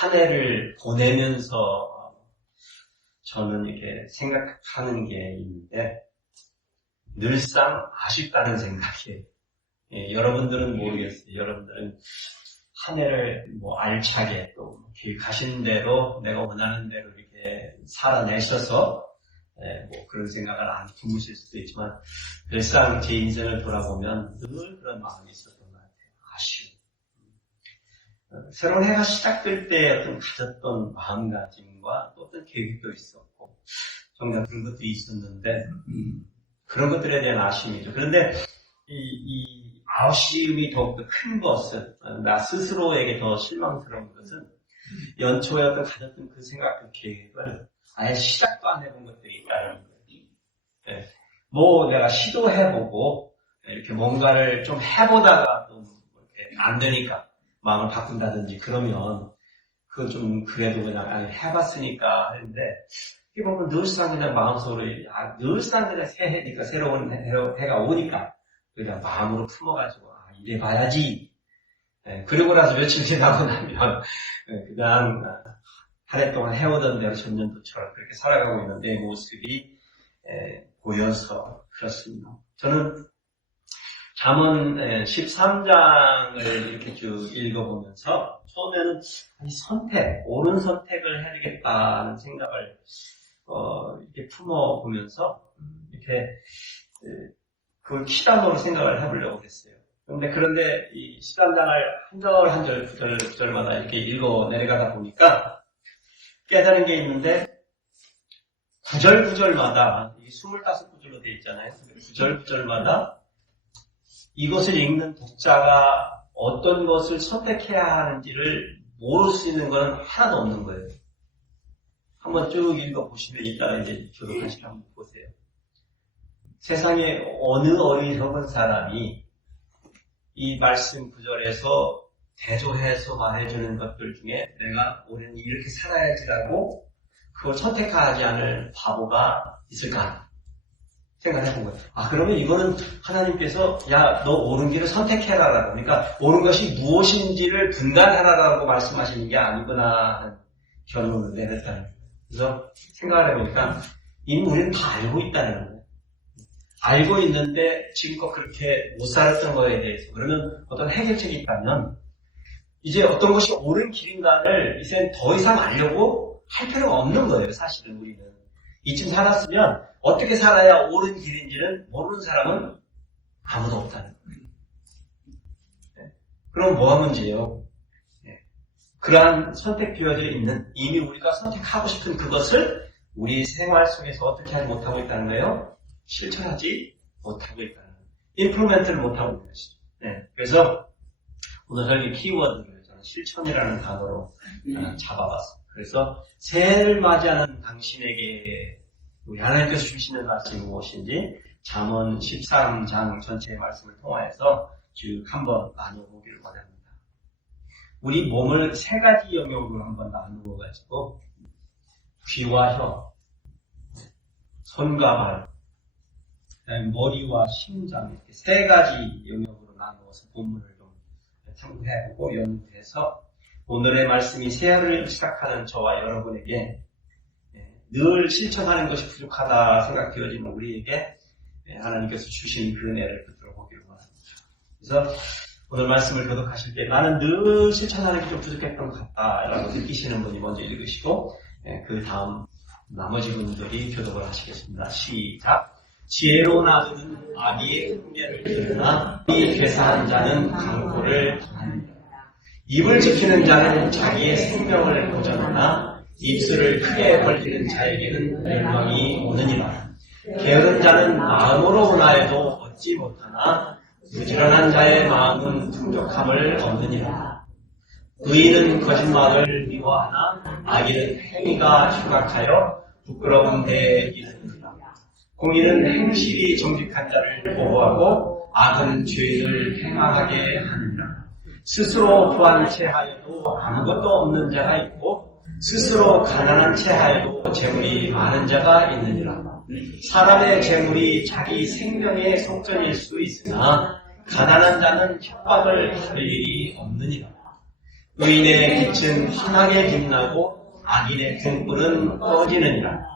한 해를 보내면서 저는 이렇게 생각하는 게 있는데 늘상 아쉽다는 생각이에요. 예, 여러분들은 모르겠어요. 여러분들은 한 해를 알차게 또 길 가신 대로 내가 원하는 대로 이렇게 살아내셔서 그런 생각을 안 품으실 수도 있지만 늘상 제 인생을 돌아보면 늘 그런 마음이 있었던 것 같아요. 아쉬움. 새로운 해가 시작될 때 어떤 가졌던 마음가짐과 또 어떤 계획도 있었고 정말 그런 것들이 있었는데 그런 것들에 대한 아쉬움이죠. 그런데 이 아쉬움이 더욱더 큰 것은 나 스스로에게 더 실망스러운 것은 연초에 어떤 가졌던 그 생각, 그 계획을 아예 시작도 안 해본 것들이 있다는 거예요. 네. 내가 시도해보고 이렇게 뭔가를 좀 해보다가 또 이렇게 안 되니까 마음을 바꾼다든지 그러면 그건 좀 그래도 그냥 해봤으니까 하는데 이게 보면 늘상 그냥 마음속으로 늘상 그냥 새해니까 새로운 해가 오니까 그냥 마음으로 품어가지고 이래 봐야지. 그리고 나서 며칠 지나고 나면 그냥 한 해 동안 해오던 대로 전년도처럼 그렇게 살아가고 있는 내 모습이 보여서 그렇습니다. 저는 잠언 13장을 이렇게 쭉 읽어보면서 처음에는 옳은 선택을 해야겠다는 생각을 이렇게 품어보면서 이렇게 그걸 키단으로 생각을 해보려고 했어요. 그런데 이 13장을 한 절 한 절 구절마다 이렇게 읽어 내려가다 보니까 깨달은 게 있는데 구절마다 25구절로 되어 있잖아요. 구절마다 이것을 읽는 독자가 어떤 것을 선택해야 하는지를 모를 수 있는 건 하나도 없는 거예요. 한번 쭉 읽어보시면 이따가 이제 교독하시면 한번 보세요. 세상에 어느 어리석은 사람이 이 말씀 구절에서 대조해서 말해주는 것들 중에 내가 올해는 이렇게 살아야지라고 그걸 선택하지 않을 바보가 있을까 생각해본 거예요. 그러면 이거는 하나님께서 너 옳은 길을 선택해라라고, 그러니까 옳은 것이 무엇인지를 분간해라라고 말씀하시는 게 아니구나 하는 결론을 내렸다는 거예요. 그래서 생각을 해보니까 이미 우리는 다 알고 있다는 거예요. 알고 있는데 지금껏 그렇게 못 살았던 거에 대해서 그러면 어떤 해결책이 있다면 이제 어떤 것이 옳은 길인가를 이제 더 이상 알려고 할 필요가 없는 거예요. 사실은 우리는 이쯤 살았으면 어떻게 살아야 옳은 길인지는 모르는 사람은 아무도 없다는 거예요. 그럼 뭐가 문제예요? 그러한 선택 비워져 있는 이미 우리가 선택하고 싶은 그것을 우리 생활 속에서 어떻게 하지 못하고 있다는 거예요? 실천하지 못하고 있다는 거예요. 임플리멘트를 못하고 있는 것이죠. 그래서 오늘 설교 키워드를 저는 실천이라는 단어로 잡아봤습니다. 그래서 새해를 맞이하는 당신에게 우리 하나님께서 주시는 말씀이 무엇인지 잠언 13장 전체의 말씀을 통하여서 쭉 한번 나눠보기를 원합니다. 우리 몸을 세 가지 영역으로 한번 나누어가지고 귀와 혀, 손과 발, 머리와 심장 이렇게 세 가지 영역으로 나누어서 본문을 좀 탐구해보고 연구해서 오늘의 말씀이 새해를 시작하는 저와 여러분에게 늘 실천하는 것이 부족하다 생각되어지는 우리에게 하나님께서 주신 그 은혜를 붙들어 보기를 원합니다. 그래서 오늘 말씀을 교독하실 때 나는 늘 실천하는 게 좀 부족했던 것 같다라고 느끼시는 분이 먼저 읽으시고 그 다음 나머지 분들이 교독을 하시겠습니다. 시작. 지혜로운 아들은 아비의 흉내를 들으나 이 괴사한 자는 강포를 당하느니라. 입을 지키는 자는 자기의 생명을 보전하나 입술을 크게 벌리는 자에게는 멸망이 오느니라. 게으른 자는 마음으로 원하여도 얻지 못하나 부지런한 자의 마음은 풍족함을 얻느니라. 의인은 거짓말을 미워하나 악인은 행위가 흉악하여 부끄러운 데에 이르느니라. 공의는 행실이 정직한 자를 보호하고 악은 죄를 행하게 하느니라. 스스로 부한 채 하여도 아무것도 없는 자가 있고 스스로 가난한 채 하여도 재물이 많은 자가 있느니라. 사람의 재물이 자기 생명의 속전일 수 있으나 가난한 자는 협박을 할 일이 없느니라. 의인의 빛은 환하게 빛나고 악인의 등불은 꺼지느니라.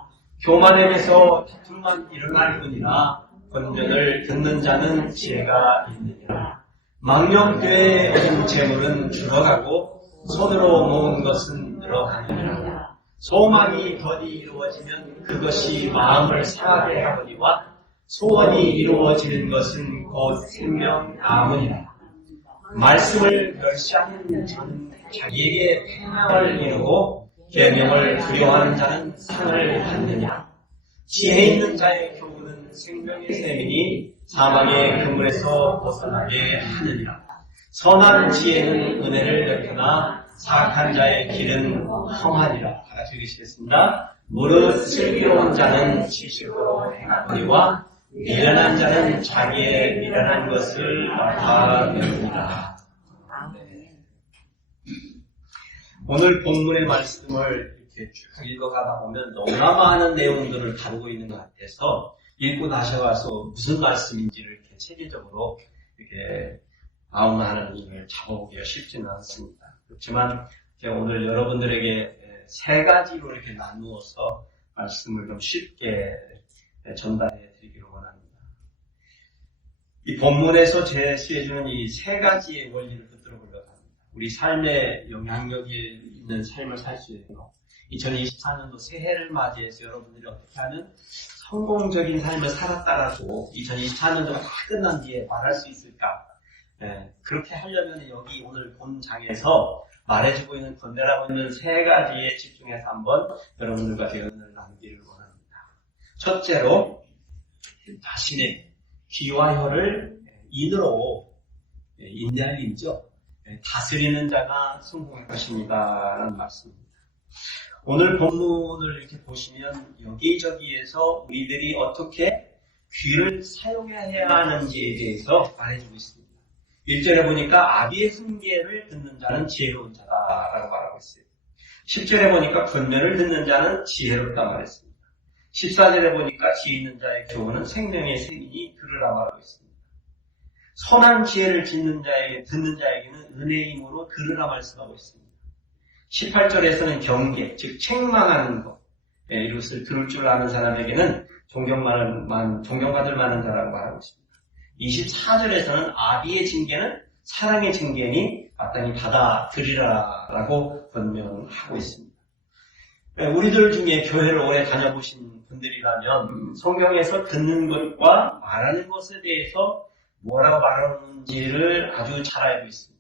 교만함에서 다툼만 일어날 뿐이라 권면을 듣는 자는 지혜가 있느니라. 망령되에 얻은 재물은 줄어가고 손으로 모은 것은 늘어가느니라. 소망이 더디 이루어지면 그것이 마음을 상하게 하거니와 소원이 이루어지는 것은 곧 생명 나무니라. 말씀을 멸시하는 자는 자기에게 패망을 이루고 계명을 두려워하는 자는 상을 받느냐. 지혜 있는 자의 교훈은 생명의 샘이니 사망의 그물에서 벗어나게 하느니라. 선한 지혜는 은혜를 베푸나 사악한 자의 길은 험하니라. 다 같이 읽으시겠습니다. 무릇 슬기로운 자는 지식으로 행하거니와 미련한 자는 자기의 미련한 것을 나타내느니라. 오늘 본문의 말씀을 이렇게 쭉 읽어가다 보면 너무나 많은 내용들을 다루고 있는 것 같아서 읽고 다시 와서 무슨 말씀인지를 이렇게 체계적으로 이렇게 마음 하나님을 잡아보기가 쉽지는 않습니다. 그렇지만 제가 오늘 여러분들에게 세 가지로 이렇게 나누어서 말씀을 좀 쉽게 전달해 드리기를 원합니다. 이 본문에서 제시해주는 이 세 가지의 원리를 붙들어 보려고 합니다. 우리 삶에 영향력이 있는 삶을 살 수 있는 것. 2024년도 새해를 맞이해서 여러분들이 어떻게 하는 성공적인 삶을 살았다라고 2024년도가 다 끝난 뒤에 말할 수 있을까? 그렇게 하려면 여기 오늘 본장에서 말해주고 있는 건네라고 있는 세 가지에 집중해서 한번 여러분들과 대화를 나누기를 원합니다. 첫째로 자신의 귀와 혀를 인으로 인내할 일이죠. 다스리는 자가 성공할 것입니다. 라는 말씀입니다. 오늘 본문을 이렇게 보시면 여기저기에서 우리들이 어떻게 귀를 사용해야 하는지에 대해서 말해주고 있습니다. 1절에 보니까 아비의 훈계를 듣는 자는 지혜로운 자다라고 말하고 있어요. 10절에 보니까 권면을 듣는 자는 지혜롭다 말했습니다. 14절에 보니까 지혜 있는 자의 교훈은 생명의 샘이니 들으라 말하고 있습니다. 선한 지혜를 듣는 자에게는 은혜의 힘으로 들으라 말씀하고 있습니다. 18절에서는 경계, 즉 책망하는 것, 이것을 들을 줄 아는 사람에게는 존경받을 만한 자라고 말하고 있습니다. 24절에서는 아비의 징계는 사랑의 징계니 마땅히 받아들이라라고 권면하고 있습니다. 우리들 중에 교회를 오래 다녀보신 분들이라면 성경에서 듣는 것과 말하는 것에 대해서 뭐라고 말하는지를 아주 잘 알고 있습니다.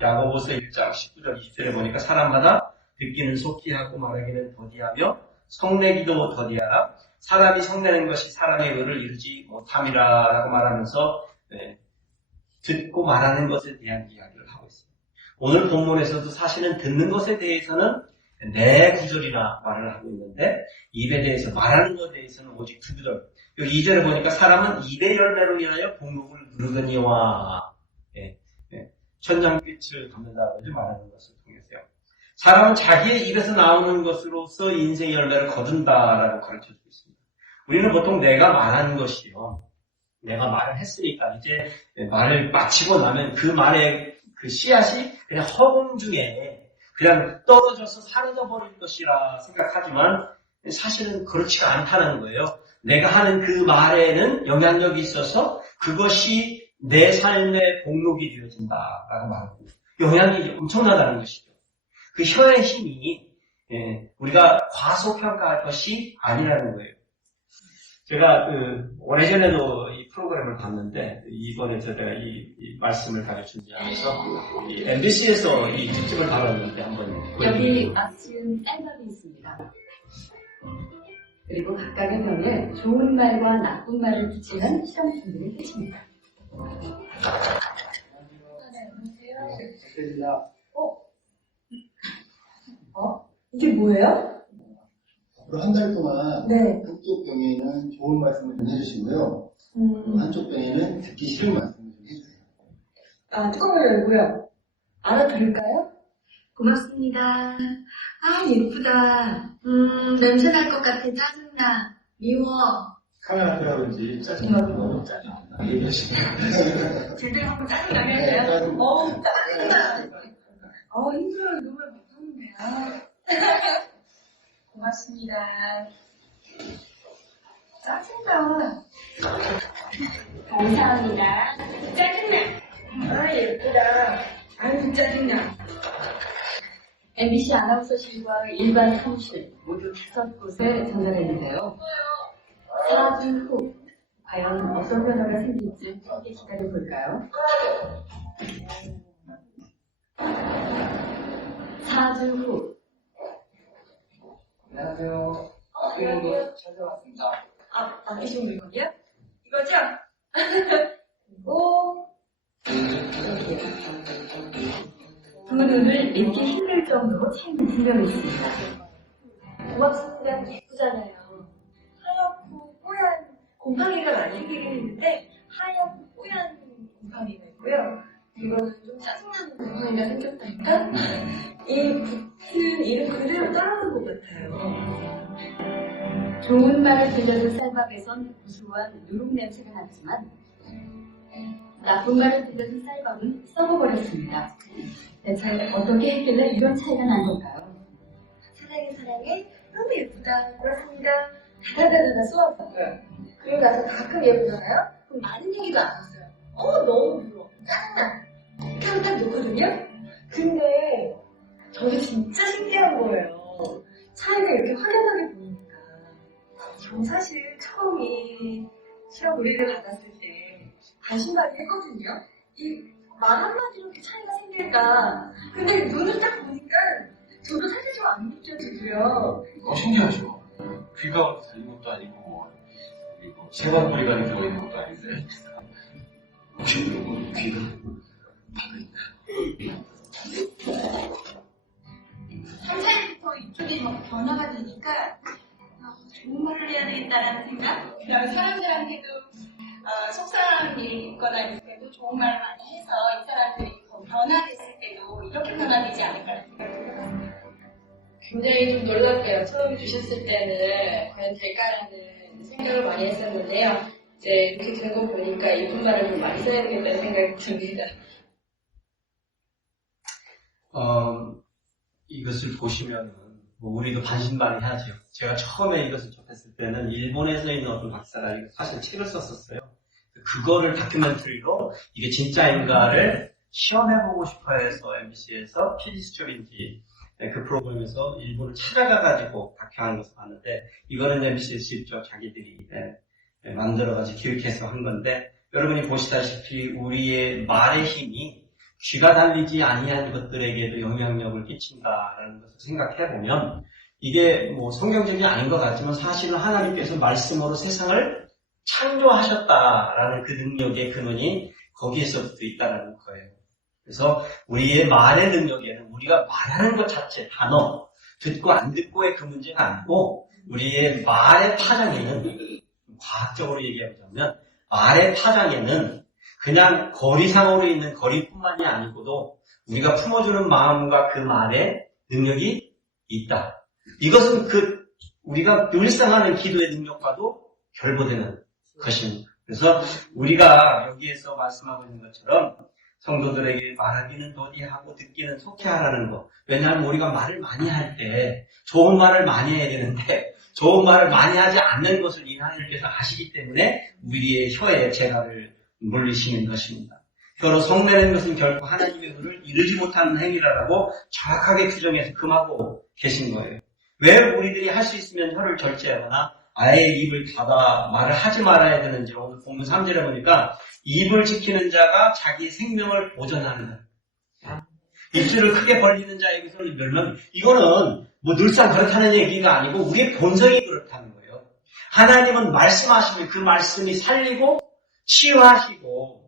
야고보서 1장 19절 20절에 보니까 사람마다 듣기는 속히 하고 말하기는 더디하며 성내기도 더디하라. 사람이 성내는 것이 사람의 의를 이루지 못함이라 라고 말하면서 듣고 말하는 것에 대한 이야기를 하고 있습니다. 오늘 본문에서도 사실은 듣는 것에 대해서는 네 구절이나 말을 하고 있는데 입에 대해서 말하는 것에 대해서는 오직 두 구절. 2절에 보니까 사람은 입의 열매로 인하여 복록을 누르거니와 천장빛을 갚는다고 말하는 것을 통해서요. 사람은 자기의 입에서 나오는 것으로서 인생의 열매를 거둔다라고 가르쳐주고 있습니다. 우리는 보통 내가 말하는 것이요. 내가 말을 했으니까 이제 말을 마치고 나면 그 말의 그 씨앗이 그냥 허공 중에 그냥 떨어져서 사라져 버릴 것이라 생각하지만 사실은 그렇지가 않다는 거예요. 내가 하는 그 말에는 영향력이 있어서 그것이 내 삶의 복록이 되어진다라고 말하고 영향이 엄청나다는 것이죠. 그 혀의 힘이 우리가 과소평가할 것이 아니라는 거예요. 제가 오래전에도 이 프로그램을 봤는데 이번에 제가 이 말씀을 가르치지 않아서 MBC에서 이 특집을 다뤘는데 한번 여기 마침 앨범이 있습니다. 그리고 각각의 병에 좋은 말과 나쁜 말을 붙이는 실험품들의 끝입니다. 이게 뭐예요? 앞으로 한 달 동안 네. 한쪽 병에는 좋은 말씀을 좀 해주시고요. 한쪽 병에는 듣기 싫은 말씀을 좀 해주세요. 아, 뚜껑을 열고요. 알아들을까요? 고맙습니다. 아, 예쁘다. 냄새 날 것 같아. 짜증나. 미워. 카메라 앞에 그런지 짜증나고 짜증나. 얘기하시네요. 제대로 한번 짜증나게 해요. 짜증나. 힘들어요. 노래 못하는데요. 고맙습니다. 짜증나. 감사합니다. 짜증나. 예쁘다. 아유, 짜증나. MBC 아나운서실과 일반 사무실 모두 5곳에 전달했는데요. 4주 후 과연 어떤 변화가 생길지 함께 기다려볼까요? 4주 후 안녕하세요. 그리고 찾아왔습니다. 아끼신 물건이요? 이거죠? 그리고 두 눈을 읽기 힘들 정도로 차이는 분명했습니다. 고맙습니다. 예쁘잖아요. 하얗고 뽀얀 곰팡이가 많이 생기긴 했는데 하얗고 뽀얀 곰팡이가 있고요. 이거는 좀 짜증나는 곰팡이가 생겼다니까? 이 붙은 이름 그대로 따라오는 것 같아요. 좋은 말을 들려준 쌀밥에선 구수한 누룩 냄새가 났지만 나쁜 말을 들려준 쌀밥은 썩어버렸습니다. 대체 어떻게 했길래 이런 차이가 난 걸까요? 사랑해. 너무 예쁘다. 고맙습니다. 다다다다 쏘았어요. 그리고 나서 가끔 예쁘잖아요? 그럼 많은 얘기도 안 했어요. 너무 부러워. 짜증나. 이렇게 하고 딱 놓거든요? 근데 저도 진짜 신기한 거예요. 차이가 이렇게 확연하게 보이니까. 저 사실 처음에 시험 의뢰를 받았을 때 반신반의 했거든요. 이 말 한마디로 이렇게 차이가 생길까. 근데 눈을 딱 보니까 저도 사실 좀 안 느껴지고요. 신기하죠. 귀가 달린 것도 아니고, 그리고 세관머리가 들어있는 것도 아닌데, 혹시 그리고 귀가 받아있나요? 살살부터 이쪽이 더 변화가 되니까 좋은 말을 해야 되겠다라는 생각. 그 다음에 사람들한테도 속상한 일이 있거나 있을 때도 좋은 말을 많이 해서 이 사람들이 더 변화됐을 때도 이렇게 변화되지 않을까라는 생각을 해봤어요. 굉장히 좀 놀랐어요. 처음 주셨을 때는 과연 될까라는 생각을 많이 했었는데요. 이제 이렇게 된 거 보니까 이쁜 말을 좀 많이 써야 되겠다는 생각이 듭니다. 이것을 보시면은, 우리도 반신반의하죠. 제가 처음에 이것을 접했을 때는 일본에서 있는 어떤 박사가 사실 책을 썼었어요. 그거를 다큐멘터리로 이게 진짜인가를 시험해보고 싶어 해서 MBC에서 필리스족인지 그 프로그램에서 일본을 찾아가가지고 다큐하는 것을 봤는데, 이거는 MBC에서 직접 자기들이 만들어가지고 기획해서 한 건데, 여러분이 보시다시피 우리의 말의 힘이 귀가 달리지 아니한 것들에게도 영향력을 끼친다라는 것을 생각해보면, 이게 성경적이 아닌 것 같지만 사실은 하나님께서 말씀으로 세상을 창조하셨다라는 그 능력의 근원이 거기에서부터 있다는 거예요. 그래서 우리의 말의 능력에는 우리가 말하는 것 자체, 단어, 듣고 안 듣고의 그 문제가 아니고, 우리의 말의 파장에는, 과학적으로 얘기하자면 말의 파장에는 그냥 거리상으로 있는 거리뿐만이 아니고도 우리가 품어주는 마음과 그 말의 능력이 있다. 이것은 우리가 늘상 하는 기도의 능력과도 결부되는 것입니다. 그래서 우리가 여기에서 말씀하고 있는 것처럼 성도들에게 말하기는 더디하고 듣기는 속해하라는 거. 왜냐하면 우리가 말을 많이 할 때 좋은 말을 많이 해야 되는데 좋은 말을 많이 하지 않는 것을 이 하나님께서 아시기 때문에 우리의 혀에 재갈을 물리시는 것입니다. 혀로 성내는 것은 결코 하나님의 의를 이루지 못하는 행위라고 정확하게 규정해서 금하고 계신 거예요. 왜 우리들이 할 수 있으면 혀를 절제하거나 아예 입을 닫아 말을 하지 말아야 되는지 오늘 본문 3절에 보니까 입을 지키는 자가 자기 생명을 보존한다. 입술을 크게 벌리는 자에게 손이 멸망. 이거는 늘상 그렇다는 얘기가 아니고 우리의 본성이 그렇다는 거예요. 하나님은 말씀하시면 그 말씀이 살리고 치유하시고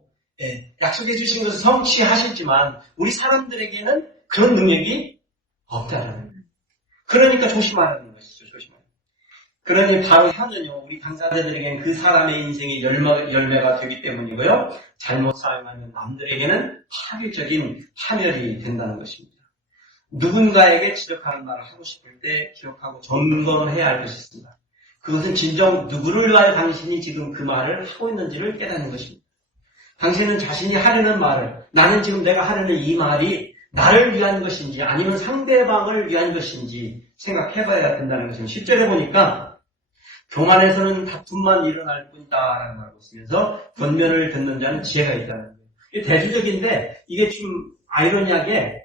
약속해 주신 것을 성취하시지만 우리 사람들에게는 그런 능력이 없다는 거예요. 그러니까 조심하라는 것이죠. 조심하라. 그러니 바로 혀는요, 우리 당사자들에게는 그 사람의 인생의 열매가 되기 때문이고요. 잘못 사용하면 남들에게는 파괴적인 파멸이 된다는 것입니다. 누군가에게 지적하는 말을 하고 싶을 때 기억하고 점검을 해야 할 것이 있습니다. 그것은 진정 누구를 위하여 당신이 지금 그 말을 하고 있는지를 깨닫는 것입니다. 당신은 자신이 하려는 말을, 나는 지금 내가 하려는 이 말이 나를 위한 것인지 아니면 상대방을 위한 것인지 생각해봐야 된다는 것입니다. 10절에 보니까 교만에서는 다툼만 일어날 뿐이다라는 말을 쓰면서 권면을 듣는 자는 지혜가 있다는 거예요. 이게 대조적인데 이게 좀 아이러니하게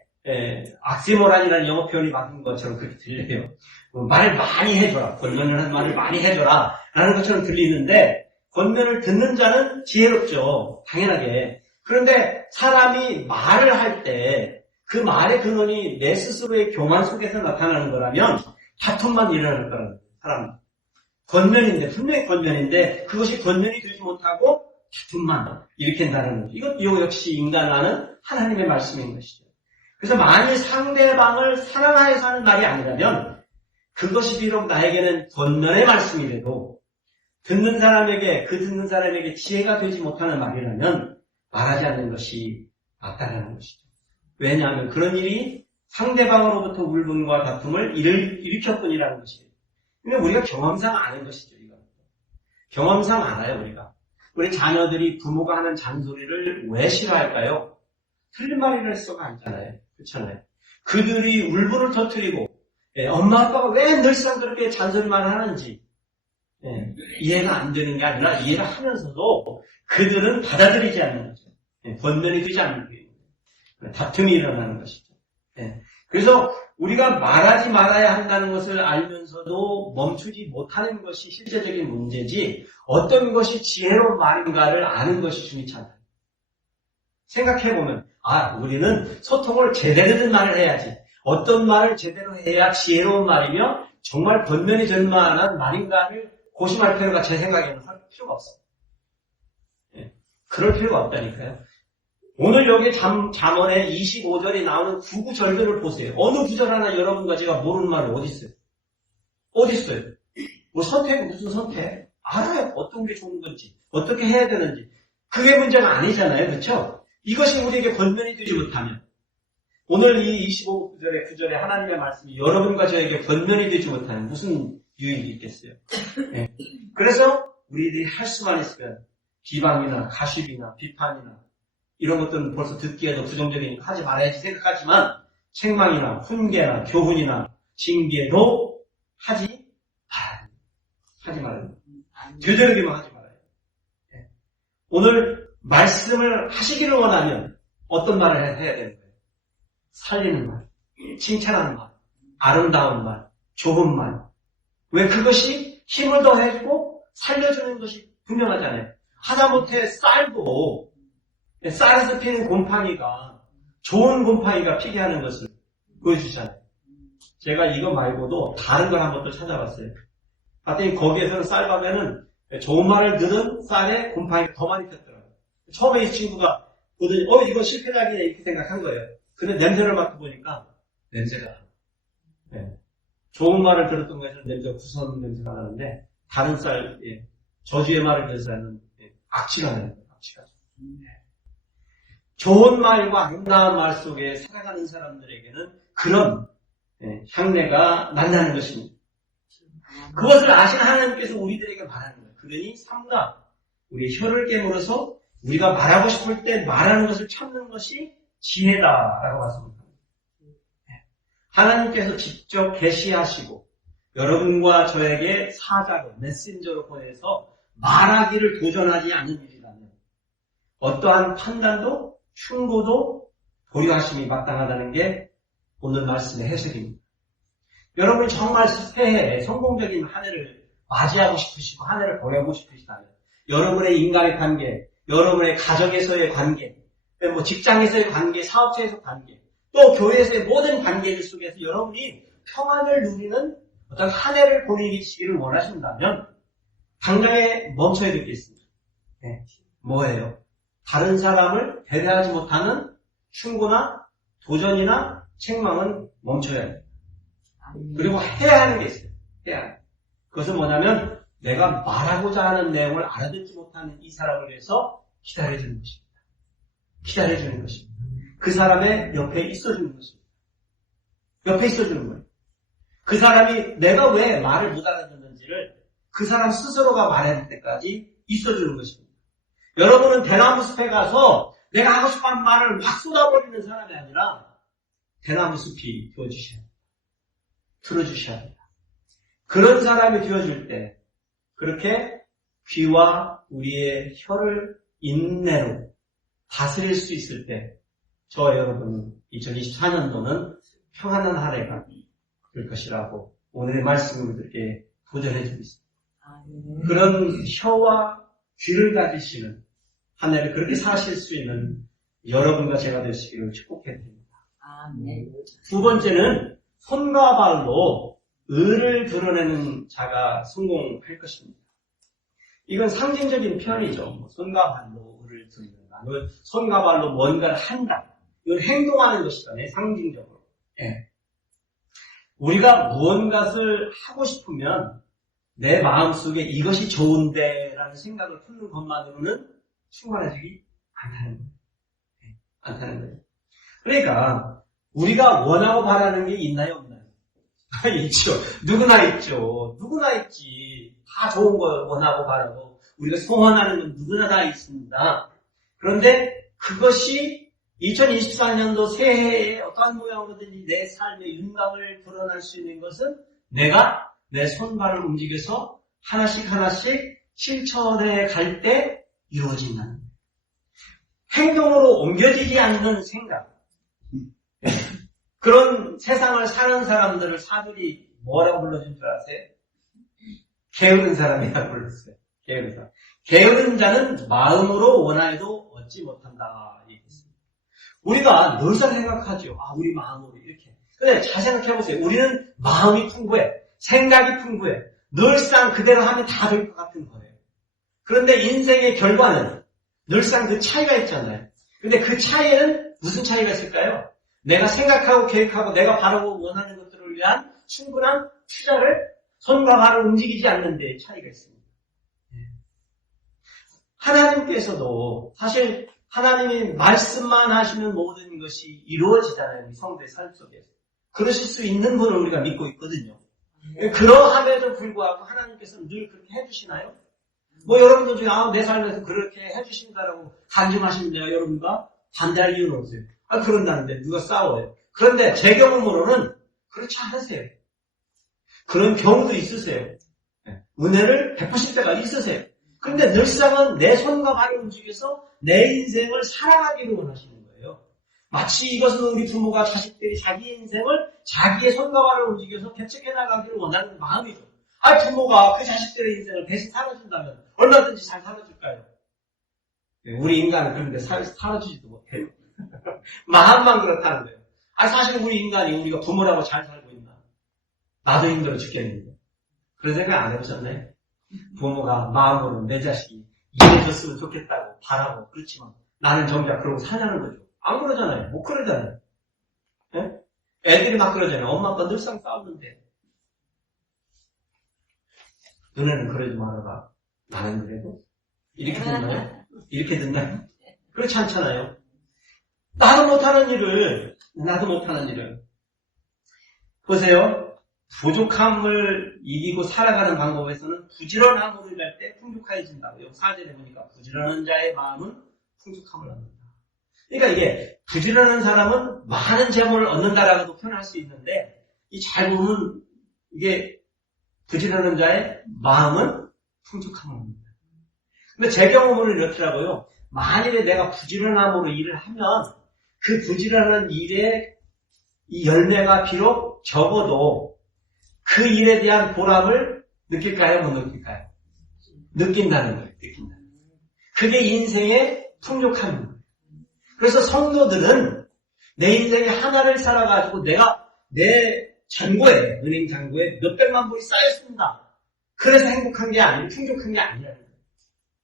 악시모란이라는 영어 표현이 맞는 것처럼 그렇게 들려요. 말을 많이 해줘라. 권면을 한 말을 많이 해줘라. 라는 것처럼 들리는데 권면을 듣는 자는 지혜롭죠. 당연하게. 그런데 사람이 말을 할 때 그 말의 근원이 내 스스로의 교만 속에서 나타나는 거라면 다툼만 일어날 거라는 거예요. 사람. 권면인데, 분명히 권면인데 그것이 권면이 되지 못하고 다툼만 일으킨다는 거죠. 이것 역시 인간과는 하나님의 말씀인 것이죠. 그래서 만일 상대방을 사랑하여서 하는 말이 아니라면 그것이 비록 나에게는 권면의 말씀이라도 듣는 사람에게 지혜가 되지 못하는 말이라면 말하지 않는 것이 맞다는 것이죠. 왜냐하면 그런 일이 상대방으로부터 울분과 다툼을 일으켰뿐이라는 것이에요. 근데 우리가 경험상 아는 것이죠. 이거. 경험상 알아요. 우리 자녀들이 부모가 하는 잔소리를 왜 싫어할까요? 틀린 말이랄 수가 않잖아요. 그렇잖아요. 그들이 울분을 터뜨리고 엄마 아빠가 왜 늘상 그렇게 잔소리만 하는지 이해가 안 되는 게 아니라 이해를 하면서도 그들은 받아들이지 않는 거죠. 권면이 되지 않는 거예요. 다툼이 일어나는 것이죠. 그래서 우리가 말하지 말아야 한다는 것을 알면서도 멈추지 못하는 것이 실제적인 문제지 어떤 것이 지혜로운 말인가를 아는 것이 중요하잖아요. 생각해보면 우리는 소통을 제대로 된 말을 해야지. 어떤 말을 제대로 해야 지혜로운 말이며 정말 권면이 될 만한 말인가를 고심할 필요가 제 생각에는 할 필요가 없어요. 그럴 필요가 없다니까요. 오늘 여기 잠언에 25절이 나오는 구구절절을 보세요. 어느 구절 하나 여러분과 제가 모르는 말이 어디 있어요? 어디 있어요? 뭐 무슨 선택? 알아요. 어떤 게 좋은 건지, 어떻게 해야 되는지. 그게 문제가 아니잖아요. 그렇죠? 이것이 우리에게 권면이 되지 못하면 오늘 이 25절의 9절의 하나님의 말씀이 여러분과 저에게 권면이 되지 못하면 무슨 유익이 있겠어요? 그래서 우리들이 할 수만 있으면 비방이나 가십이나 비판이나 이런 것들은 벌써 듣기에도 부정적이니까 하지 말아야지 생각하지만 책망이나 훈계나 교훈이나 징계도 하지 말아요. 되도록이면 하지 말아요. 오늘 말씀을 하시기를 원하면 어떤 말을 해야 되는 거예요? 살리는 말, 칭찬하는 말, 아름다운 말, 좋은 말. 왜 그것이 힘을 더해주고 살려주는 것이 분명하잖아요. 하다못해 쌀에서 피는 곰팡이가 좋은 곰팡이가 피게 하는 것을 보여주잖아요. 제가 이거 말고도 다른 걸 한번 또 찾아봤어요. 봤더니 거기에서는 쌀 가면은 좋은 말을 넣은 쌀에 곰팡이가 더 많이 폈더라고요. 처음에 이 친구가 보더니 이거 실패작이네 이렇게 생각한 거예요. 근데 냄새를 맡아보니까 냄새가 좋은 말을 들었던 거에서는 냄새가 구수한 냄새가 나는데 다른 쌀 저주의 말을 들은 쌀은 악취가 나요. 악취가. 좋은 말과 아름다운 말 속에 살아가는 사람들에게는 그런 향내가 난다는 것입니다. 그것을 아신 하나님께서 우리들에게 말하는 거예요. 그러니 삼가 우리의 혀를 깨물어서 우리가 말하고 싶을 때 말하는 것을 참는 것이 지혜다라고 말씀합니다. 하나님께서 직접 계시하시고 여러분과 저에게 사자로 메신저로 보내서 말하기를 도전하지 않는 일이라면 어떠한 판단도 충고도 보류하심이 마땅하다는 게 오늘 말씀의 해석입니다. 여러분이 정말 새해에 성공적인 한 해를 맞이하고 싶으시고 한 해를 보내고 싶으시다면 여러분의 인간의 관계, 여러분의 가정에서의 관계, 직장에서의 관계, 사업체에서의 관계, 또 교회에서의 모든 관계들 속에서 여러분이 평안을 누리는 어떤 한 해를 보내시기를 원하신다면 당장에 멈춰야 될 게 있습니다. 뭐예요? 다른 사람을 배려하지 못하는 충고나 도전이나 책망은 멈춰야 해요. 그리고 해야 하는 게 있어요. 해야 해요. 그것은 뭐냐면 내가 말하고자 하는 내용을 알아듣지 못하는 이 사람을 위해서 기다려주는 것입니다. 기다려주는 것입니다. 그 사람의 옆에 있어주는 것입니다. 옆에 있어주는 거예요. 그 사람이 내가 왜 말을 못 알아듣는지를 그 사람 스스로가 말할 때까지 있어주는 것입니다. 여러분은 대나무 숲에 가서 내가 하고 싶은 말을 확 쏟아버리는 사람이 아니라 대나무 숲이 되어주셔야 합니다. 들어주셔야 합니다. 그런 사람이 되어줄 때 그렇게 귀와 우리의 혀를 인내로 다스릴 수 있을 때 저와 여러분은 2024년도는 평안한 한 해가 될 것이라고 오늘의 말씀을 우리들께 도전해주고 있습니다. 그런 혀와 귀를 가지시는 한 해를 그렇게 사실 수 있는 여러분과 제가 되시기를 축복해드립니다. 두 번째는 손과 발로 의를 드러내는 자가 성공할 것입니다. 이건 상징적인 표현이죠. 손과 발로 의를 드러낸다. 손과 발로 뭔가를 한다. 이건 행동하는 것이다. 상징적으로. 예. 우리가 무언가를 하고 싶으면 내 마음속에 이것이 좋은데 라는 생각을 품는 것만으로는 충분하지 않다는 거예요. 네, 않다는 거예요. 그러니까 우리가 원하고 바라는 게 있나요, 없나요? 있죠. 누구나 있죠. 누구나 있지. 다 좋은 걸 원하고 바라고 우리가 소원하는 건 누구나 다 있습니다. 그런데 그것이 2024년도 새해에 어떠한 모양으로든지 내 삶의 윤곽을 드러날 수 있는 것은 내가 내 손발을 움직여서 하나씩 실천해 갈 때 이루어진다는 거예요. 행동으로 옮겨지지 않는 생각. 그런 세상을 사는 사람들을 사들이 뭐라고 불러준 줄 아세요? 게으른 사람이라고 불렀어요. 게으른 사람. 게으른 자는 마음으로 원하여도 얻지 못한다. 얘기했습니다. 우리가 늘상 생각하죠. 우리 마음으로 이렇게. 근데 잘 생각해보세요. 우리는 마음이 풍부해. 생각이 풍부해. 늘상 그대로 하면 다 될 것 같은 거예요. 그런데 인생의 결과는 늘상 그 차이가 있잖아요. 근데 그 차이에는 무슨 차이가 있을까요? 내가 생각하고 계획하고 내가 바라고 원하는 것들을 위한 충분한 투자를 손과 발을 움직이지 않는 데 차이가 있습니다. 하나님께서도 사실 하나님이 말씀만 하시는 모든 것이 이루어지잖아요. 우리 성도의 삶 속에서. 그러실 수 있는 분을 우리가 믿고 있거든요. 그러함에도 불구하고 하나님께서는 늘 그렇게 해주시나요? 여러분들 중에 내 삶에서 그렇게 해주신다라고 간증하시면 내가 여러분과 반대할 이유는 없어요. 그런다는데 누가 싸워요. 그런데 제 경험으로는 그렇지 않으세요. 그런 경우도 있으세요. 은혜를 베푸실 때가 있으세요. 그런데 늘상은 내 손과 발을 움직여서 내 인생을 살아가기를 원하시는 거예요. 마치 이것은 우리 부모가 자식들이 자기의 인생을 자기의 손과 발을 움직여서 개척해 나가기를 원하는 마음이죠. 부모가 그 자식들의 인생을 대신 살아준다면 얼마든지 잘 살아줄까요? 우리 인간은 그런데 살아주지도 못해요. 마음만 그렇다는 거예요. 사실 우리 인간이 우리가 부모라고 잘 살고 있나? 나도 힘들어 죽겠는데. 그런 생각 안 해보셨나요? 부모가 마음으로 내 자식이 이해해줬으면 좋겠다고 바라고 그렇지만 나는 정작 그러고 사냐는 거죠. 안 그러잖아요. 못 그러잖아요. 네? 애들이 막 그러잖아요. 엄마 아빠 늘상 싸우는데. 너네는 그러지 말아봐. 나는 그래도? 이렇게 듣나요? 이렇게 듣나요? 그렇지 않잖아요. 나도 못하는 일을 보세요. 부족함을 이기고 살아가는 방법에서는 부지런함으로 일할 때 풍족해진다고요. 4절에 보니까 부지런한 자의 마음은 풍족함을 얻는다. 그러니까 이게 부지런한 사람은 많은 재물을 얻는다라고도 표현할 수 있는데 잘 보면 이게 부지런한 자의 마음은 풍족함을 얻는다. 근데 제 경험으로 이렇더라고요. 만일에 내가 부지런함으로 일을 하면 그 부지런한 일의 이 열매가 비록 적어도 그 일에 대한 보람을 느낄까요? 못 느낄까요? 느낀다는 거예요. 그게 인생의 풍족함입니다. 그래서 성도들은 내 인생의 하나를 살아가지고 내가 내 잔고에, 은행 잔고에 몇백만 불이 쌓였습니다. 그래서 행복한 게 아니고 풍족한 게 아니라는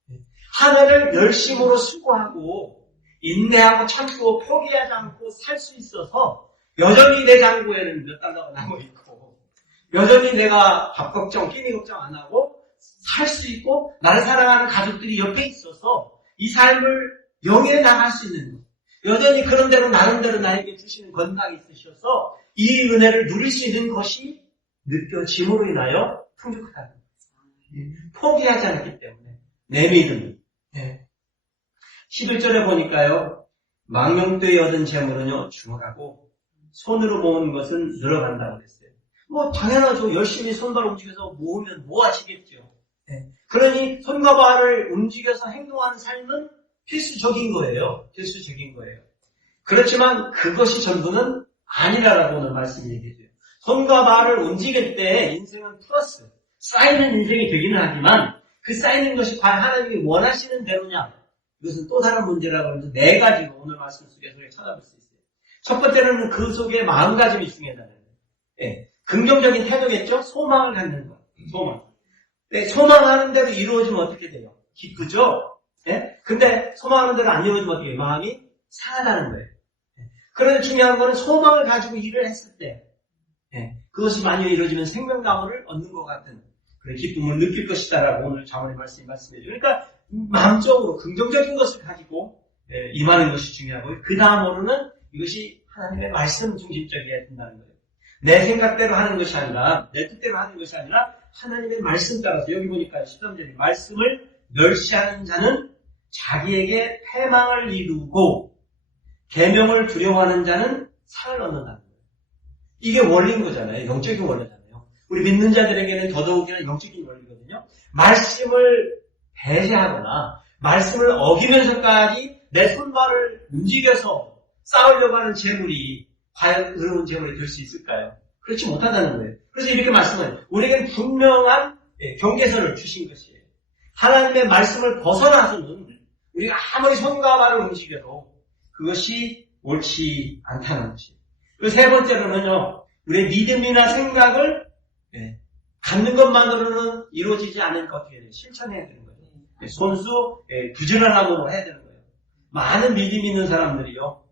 거예요. 하나를 열심으로 수고하고 인내하고 참고 포기하지 않고 살 수 있어서 여전히 내 잔고에는 몇 달러가 남아있고 여전히 내가 밥 걱정, 끼니 걱정 안 하고 살 수 있고 나를 사랑하는 가족들이 옆에 있어서 이 삶을 영위해 나갈 수 있는 것. 여전히 그런 대로 나름대로 나에게 주시는 건강이 있으셔서 이 은혜를 누릴 수 있는 것이 느껴짐으로 인하여 풍족하다는 거예요. 포기하지 않기 때문에 내 믿음이. 11절에 보니까요. 망명되이 얻은 재물은요 주어가고 손으로 모으는 것은 늘어간다고 그랬어요. 뭐 당연하죠. 열심히 손발 움직여서 모으면 모아지겠죠. 네. 그러니 손과 발을 움직여서 행동하는 삶은 필수적인 거예요. 필수적인 거예요. 그렇지만 그것이 전부는 아니라라고 오늘 말씀이 얘기해줘요. 손과 발을 움직일 때 인생은 플러스, 쌓이는 인생이 되기는 하지만 그 쌓이는 것이 과연 하나님이 원하시는 대로냐? 이것은 또 다른 문제라고 하면서 4가지로 오늘 말씀 속에서 찾아볼 수 있어요. 첫 번째는 그 속에 마음가짐이 중요하다는 거예요. 예, 긍정적인 태도겠죠? 소망을 갖는 것. 소망. 네, 소망하는 대로 이루어지면 어떻게 돼요? 기쁘죠? 예? 근데 소망하는 대로 안 이루어지면 어떻게 해요? 마음이 상하다는 거예요. 예. 그런데 중요한 거는 소망을 가지고 일을 했을 때 예, 그것이 많이 이루어지면 생명나무를 얻는 것 같은 그런 기쁨을 느낄 것이다라고 오늘 자문의 말씀이 말씀해줘요. 그러니까 마음적으로 긍정적인 것을 가지고 예, 임하는 것이 중요하고요. 그 다음으로는 이것이 하나님의 말씀 중심적이어야 된다는 거예요. 내 생각대로 하는 것이 아니라 내 뜻대로 하는 것이 아니라 하나님의 말씀 따라서 여기 보니까 13절에 말씀을 멸시하는 자는 자기에게 패망을 이루고 계명을 두려워하는 자는 상을 얻는다는 거예요. 이게 원리인 거잖아요. 영적인 원리잖아요. 우리 믿는 자들에게는 더더욱이나 영적인 원리거든요. 말씀을 배제하거나 말씀을 어기면서까지 내 손발을 움직여서 싸우려고 하는 재물이 과연 의로운 재물이 될 수 있을까요? 그렇지 못하다는 거예요. 그래서 이렇게 말씀은 우리에게는 분명한 경계선을 주신 것이에요. 하나님의 말씀을 벗어나서는 우리가 아무리 손과 발을 움직여도 그것이 옳지 않다는 것이에요. 그 세 번째로는요, 우리의 믿음이나 생각을 갖는 것만으로는 이루어지지 않을 것 같아요. 실천해야 되는 거예요. 손수 부지런함으로 해야 되는 거예요. 많은 믿음 있는 사람들이요,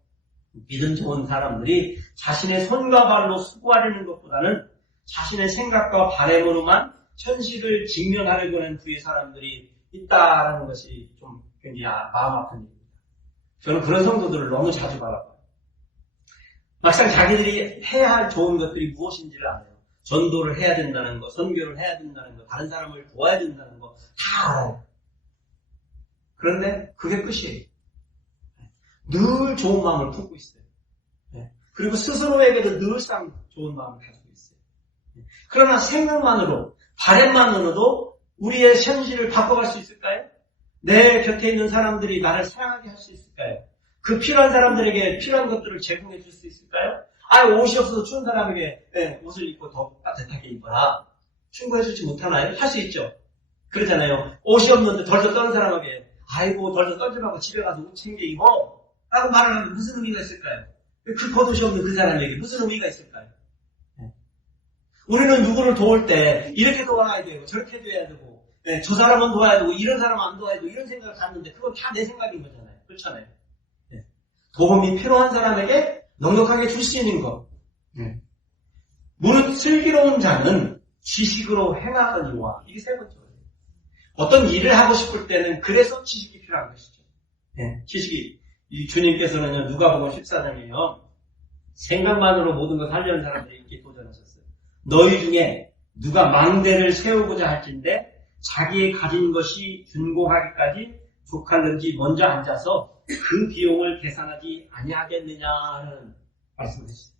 믿음 좋은 사람들이 자신의 손과 발로 수고하려는 것보다는 자신의 생각과 바램으로만 현실을 직면하려고 하는 부의 사람들이 있다는 것이 좀 굉장히 마음 아픈 일입니다. 저는 그런 성도들을 너무 자주 바라봐요. 막상 자기들이 해야 할 좋은 것들이 무엇인지를 알아요. 전도를 해야 된다는 거, 선교를 해야 된다는 거, 다른 사람을 도와야 된다는 거 다 알아요. 그런데 그게 끝이에요. 늘 좋은 마음을 품고 있어요. 그리고 스스로에게도 늘상 좋은 마음을 가지고 있어요. 그러나 생각만으로, 바램만으로도 우리의 현실을 바꿔갈 수 있을까요? 내 곁에 있는 사람들이 나를 사랑하게 할 수 있을까요? 그 필요한 사람들에게 필요한 것들을 제공해 줄 수 있을까요? 옷이 없어서 추운 사람에게 옷을 입고 더 따뜻하게 입어라. 충고해 주지 못하나요? 할 수 있죠. 그러잖아요. 옷이 없는데 덜덜 떠는 사람에게 아이고 덜덜 떨지 말고 집에 가서 옷 챙겨 입어 라고 말하면 무슨 의미가 있을까요? 그 겉옷이 없는 그 사람에게 무슨 의미가 있을까요? 우리는 누구를 도울 때 이렇게 도와야 되고 저렇게 도와야 되고 저 사람은 도와야 되고 이런 사람은 안 도와야 되고 이런 생각을 갖는데 그건 다 내 생각인 거잖아요. 그렇잖아요. 도움이 필요한 사람에게 넉넉하게 줄 수 있는 것. 무릇 슬기로운 자는 지식으로 행하거니와. 이게 세 번째예요. 어떤 일을 하고 싶을 때는 그래서 지식이 필요한 것이죠. 지식이. 이 주님께서는요, 누가복음 14장에요. 생각만으로 모든 것 하려는 사람들이 이렇게 도전하셨어요. 너희 중에 누가 망대를 세우고자 할진데 자기의 가진 것이 준공하기까지 족할는지 먼저 앉아서 그 비용을 계산하지 아니하겠느냐는 말씀을 했어요.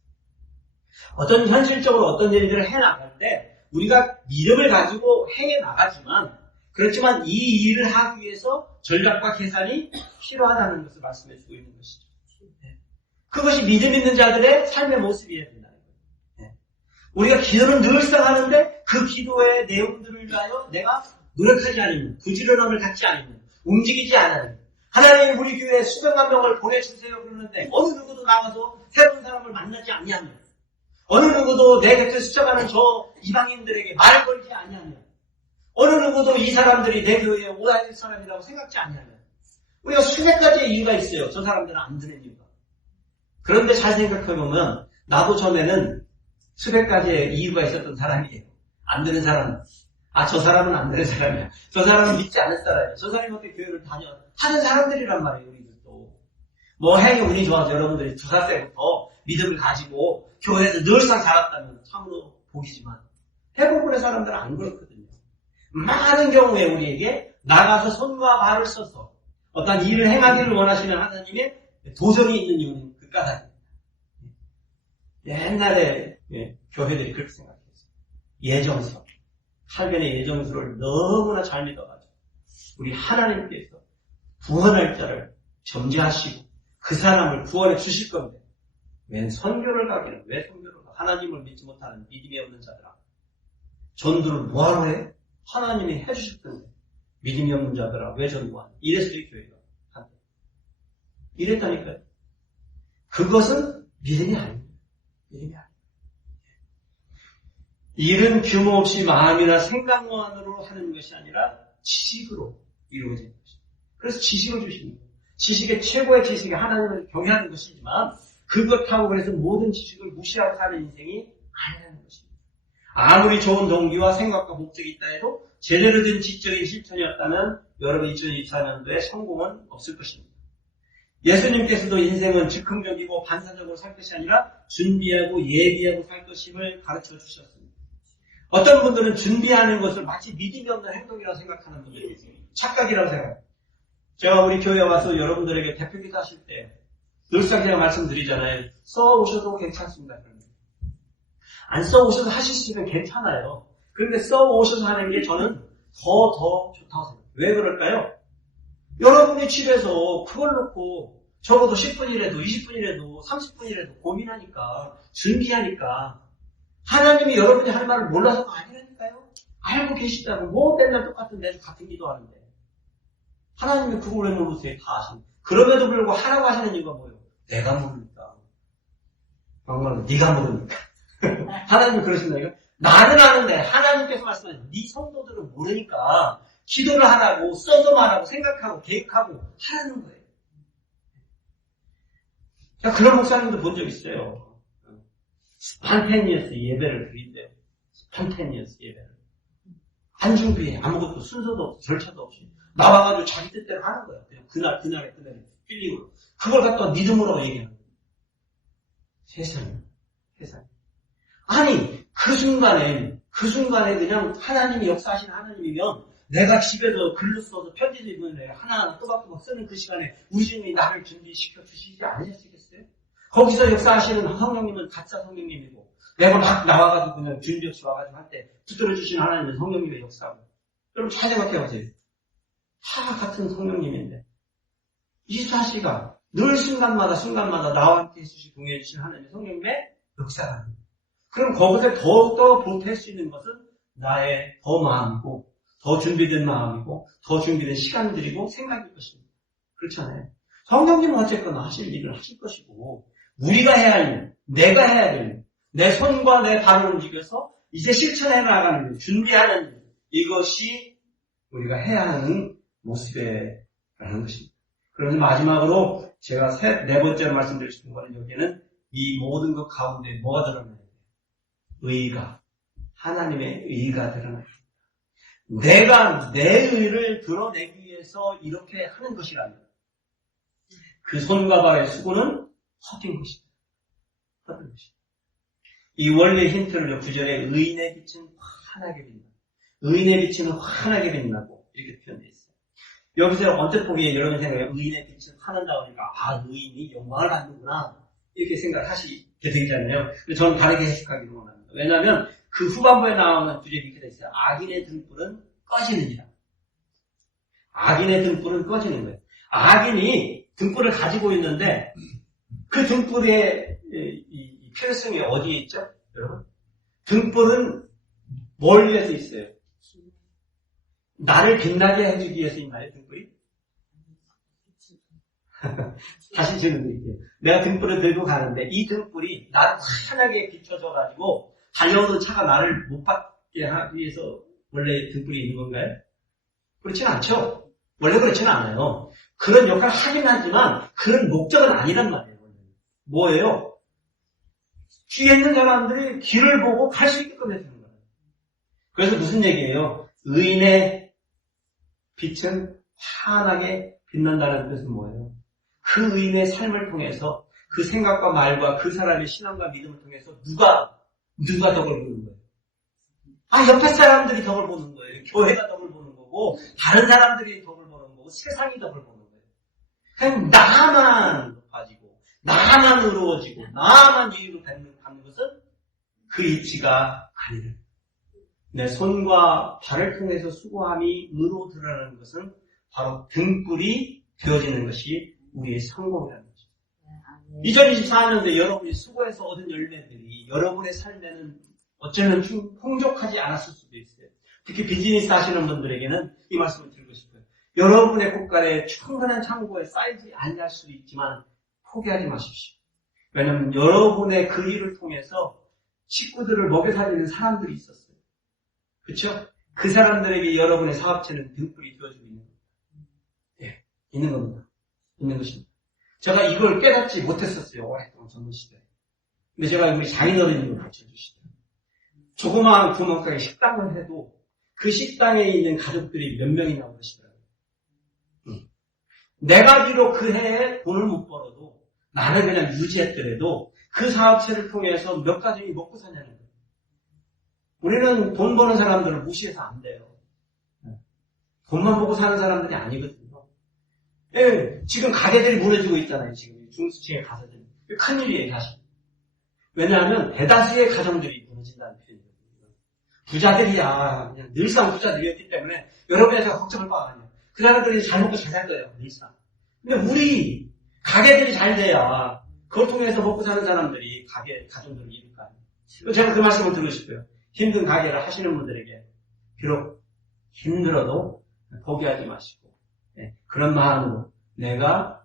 어떤 현실적으로 어떤 일들을 해나갈 때 우리가 믿음을 가지고 해나가지만 그렇지만 이 일을 하기 위해서 전략과 계산이 필요하다는 것을 말씀해 주고 있는 것이죠. 그것이 믿음 있는 자들의 삶의 모습이어야 된다는 거예요. 우리가 기도는 늘상 하는데 그 기도의 내용들을 위하여 내가 노력하지 않으면, 부지런함을 갖지 않으면, 움직이지 않으면 하나님 우리 교회에 수백만 명을 보내주세요 그러는데 어느 누구도 나와서 새로운 사람을 만나지 아니하면, 어느 누구도 내 곁에 스쳐가는 저 이방인들에게 말을 걸지 아니하면, 어느 누구도 이 사람들이 내 교회에 오야 할 사람이라고 생각지 아니하면, 우리가 수백 가지의 이유가 있어요. 저 사람들은 안 드는 이유가. 그런데 잘 생각해보면 나도 전에는 수백 가지의 이유가 있었던 사람이에요. 안 되는 사람은. 저 사람은 안 되는 사람이야. 저 사람은 믿지 않을 사람이야. 저 사람이 어떻게 교회를 하는 사람들이란 말이에요. 우리들도. 뭐 행위 운이 좋아서 여러분들이 두살 때부터 믿음을 가지고 교회에서 늘상 자랐다면 참으로 복이지만 대부분의 사람들은 안 그렇거든요. 많은 경우에 우리에게 나가서 손과 발을 써서 어떤 일을 행하기를 원하시는 하나님의 도전이 있는 이유는 그 까닭입니다. 옛날에 교회들이 그렇게 생각했어요. 예정서. 칼빈의 예정서를 너무나 잘 믿어가지고 우리 하나님께서 구원할 자를 점지하시고 그 사람을 구원해 주실 건데 왜 선교를 가기는 왜 선교를 가? 하나님을 믿지 못하는 믿음이 없는 자들아. 전도를 뭐하러 해? 하나님이 해주실 텐데 믿음이 없는 자들아 왜 전도하냐? 이랬어요 교회가 한때. 이랬다니까요. 그것은 믿음이 아닙니다. 믿음이 아닙니다. 일은 규모 없이 마음이나 생각만으로 하는 것이 아니라 지식으로 이루어지는 것입니다. 그래서 지식을 주십니다. 지식의 최고의 지식이 하나님을 경외하는 것이지만 그것하고 그래서 모든 지식을 무시하고 사는 인생이 아니라는 것입니다. 아무리 좋은 동기와 생각과 목적이 있다 해도 제대로 된 지적인 실천이었다면 여러분 2024년도에 성공은 없을 것입니다. 예수님께서도 인생은 즉흥적이고 반사적으로 살 것이 아니라 준비하고 예비하고 살 것임을 가르쳐 주셨습니다. 어떤 분들은 준비하는 것을 마치 믿음이 없는 행동이라고 생각하는 분들이 있어요. 착각이라고 생각해요. 제가 우리 교회에 와서 여러분들에게 대표기도 하실 때 늘상 제가 말씀드리잖아요. 써오셔도 괜찮습니다. 안 써오셔서 하실 수 있으면 괜찮아요. 그런데 써오셔서 하는 게 저는 더 좋다고 생각해요. 왜 그럴까요? 여러분이 집에서 그걸 놓고 적어도 10분이라도 20분이라도 30분이라도 고민하니까 준비하니까 하나님이 여러분이 하는 말을 몰라서가 아니라니까요. 알고 계시다고 뭐 맨날 똑같은 매주 같은 기도하는데 하나님이 그걸 왜 모르세요? 다 아십니다. 그럼에도 불구하고 하라고 하시는 이유가 뭐예요? 내가 모르니까. 정말 네가 모르니까. 하나님이 그러신다니까. 나는 아는데 하나님께서 말씀하시는 네 성도들은 모르니까 기도를 하라고 써서 말하고 생각하고 계획하고 하라는 거예요. 그런 목사님도 본 적 있어요. 스판테니어스 예배를 드린대요. 스판테니어스 예배를. 안 준비해. 아무것도 순서도 없이 절차도 없이. 나와가지고 자기 뜻대로 하는 거야. 그냥 그날에 필링으로. 그걸 갖다 믿음으로 얘기하는 거야. 세상에. 아니, 그 순간에 그냥 하나님이 역사하시는 하나님이면 내가 집에서 글로 써서 편지 읽는 애 하나하나 또박또박 쓰는 그 시간에 우리 주님이 나를 준비시켜 주시지 않으셨겠어요? 거기서 역사하시는 성령님은 가짜 성령님이고 내가 막 나와가지고 그냥 준비 없이 와가지고 할 때 붙들어 주시는 하나님은 성령님의 역사고. 여러분 잘 생각해보세요. 다 같은 성령님인데 24시간 늘 순간마다 나와 함께 해주시고 동행해 주시는 하나님의 성령님의 역사가 아닙니다. 그럼 거기서 더욱더 보탤 수 있는 것은 나의 더 마음이고 더 준비된 마음이고 더 준비된 시간들이고 생각일 것입니다. 그렇잖아요. 성령님은 어쨌거나 하실 일을 하실 것이고 우리가 해야 할 일, 내가 해야 될 일, 내 손과 내 발을 움직여서 이제 실천해 나가는 일, 준비하는 일, 이것이 우리가 해야 하는 모습이라는 것입니다. 그래서 마지막으로 제가 네 번째로 말씀드리고 싶은 거는 여기에는 이 모든 것 가운데 뭐가 드러나야 돼요? 의가. 하나님의 의가 드러나야 됩니다. 내가 내 의를 드러내기 위해서 이렇게 하는 것이라면 그 손과 발의 수고는 헛된 것입니다. 헛된 것입니다. 이 원래 힌트를요, 9절에 의인의 빛은 환하게 빛나. 의인의 빛은 환하게 빛나고 이렇게 표현되어 있어요. 여기서 언뜻 보기에 여러분 생각에 의인의 빛은 환한다고 하니까 의인이 영광을 받는구나 이렇게 생각하시게 되잖아요. 근데 저는 다르게 해석하기로 원합니다. 왜냐하면 그 후반부에 나오는 구절이 이렇게 되어 있어요. 악인의 등불은 꺼지느니라. 악인의 등불은 꺼지는 거예요. 악인이 등불을 가지고 있는데 그 등불의 이 필요성이 어디에 있죠? 여러분? 등불은 뭘 위해서 있어요? 나를 빛나게 해주기 위해서 있나요, 등불이? 다시 질문드릴게요. 내가 등불을 들고 가는데 이 등불이 나를 환하게 비춰줘가지고 달려오는 차가 나를 못 받게 하기 위해서 원래 등불이 있는 건가요? 그렇진 않죠. 원래 그렇지는 않아요. 그런 역할을 하긴 하지만 그런 목적은 아니란 말이에요. 뭐예요? 뒤에 있는 사람들이 길을 보고 갈 수 있게끔 해주는 거예요. 그래서 무슨 얘기예요? 의인의 빛은 환하게 빛난다는 뜻은 뭐예요? 그 의인의 삶을 통해서 그 생각과 말과 그 사람의 신앙과 믿음을 통해서 누가 덕을 보는 거예요? 옆에 사람들이 덕을 보는 거예요. 교회가 덕을 보는 거고 다른 사람들이 덕을 보는 거고 세상이 덕을 보는 거예요. 그냥 나만 높아지고 나만 의로워지고 나만 유익을 받는 그 이치가 아니라 내 손과 발을 통해서 수고함이 의로 드러나는 것은 바로 등불이 되어지는 것이 우리의 성공이라는 거죠. 2024년도에 여러분이 수고해서 얻은 열매들이 여러분의 삶에는 어쩌면 좀 풍족하지 않았을 수도 있어요. 특히 비즈니스 하시는 분들에게는 이 말씀을 드리고 싶어요. 여러분의 곳간에 충분한 창고에 쌓이지 않을 수도 있지만 포기하지 마십시오. 왜냐하면 여러분의 그 일을 통해서 식구들을 먹여 살리는 사람들이 있었어요. 그렇죠? 그 사람들에게 여러분의 사업체는 등불이 되어주고 있는 겁니다. 예, 있는 겁니다. 있는 것입니다. 제가 이걸 깨닫지 못했었어요. 오랫동안 전문 시대에. 근데 제가 우리 장인어른님을 가르쳐주시더라고요. 조그마한 구멍가게 식당을 해도 그 식당에 있는 가족들이 몇 명이나 그러시더라고요. 내가 비록 그 해에 돈을 못 벌어도 나는 그냥 유지했더라도 그 사업체를 통해서 몇 가정이 먹고 사냐는 거예요. 우리는 돈 버는 사람들을 무시해서 안 돼요. 돈만 보고 사는 사람들이 아니거든요. 예, 지금 가게들이 무너지고 있잖아요. 지금 중수층의 가게들이. 큰일이에요, 사실. 왜냐하면 대다수의 가정들이 무너진다는 표현이거든요. 부자들이야. 그냥 늘상 부자들이었기 때문에 여러분에서 걱정할 바가 아니에요. 그 사람들이 잘 먹고 잘 살 거예요, 늘상. 근데 우리 가게들이 잘 돼야 그걸 통해서 먹고 사는 사람들이 가정들을 이룰 거 아니에요. 제가 그 말씀을 드리고 싶어요. 힘든 가게를 하시는 분들에게 비록 힘들어도 포기하지 마시고 그런 마음으로 내가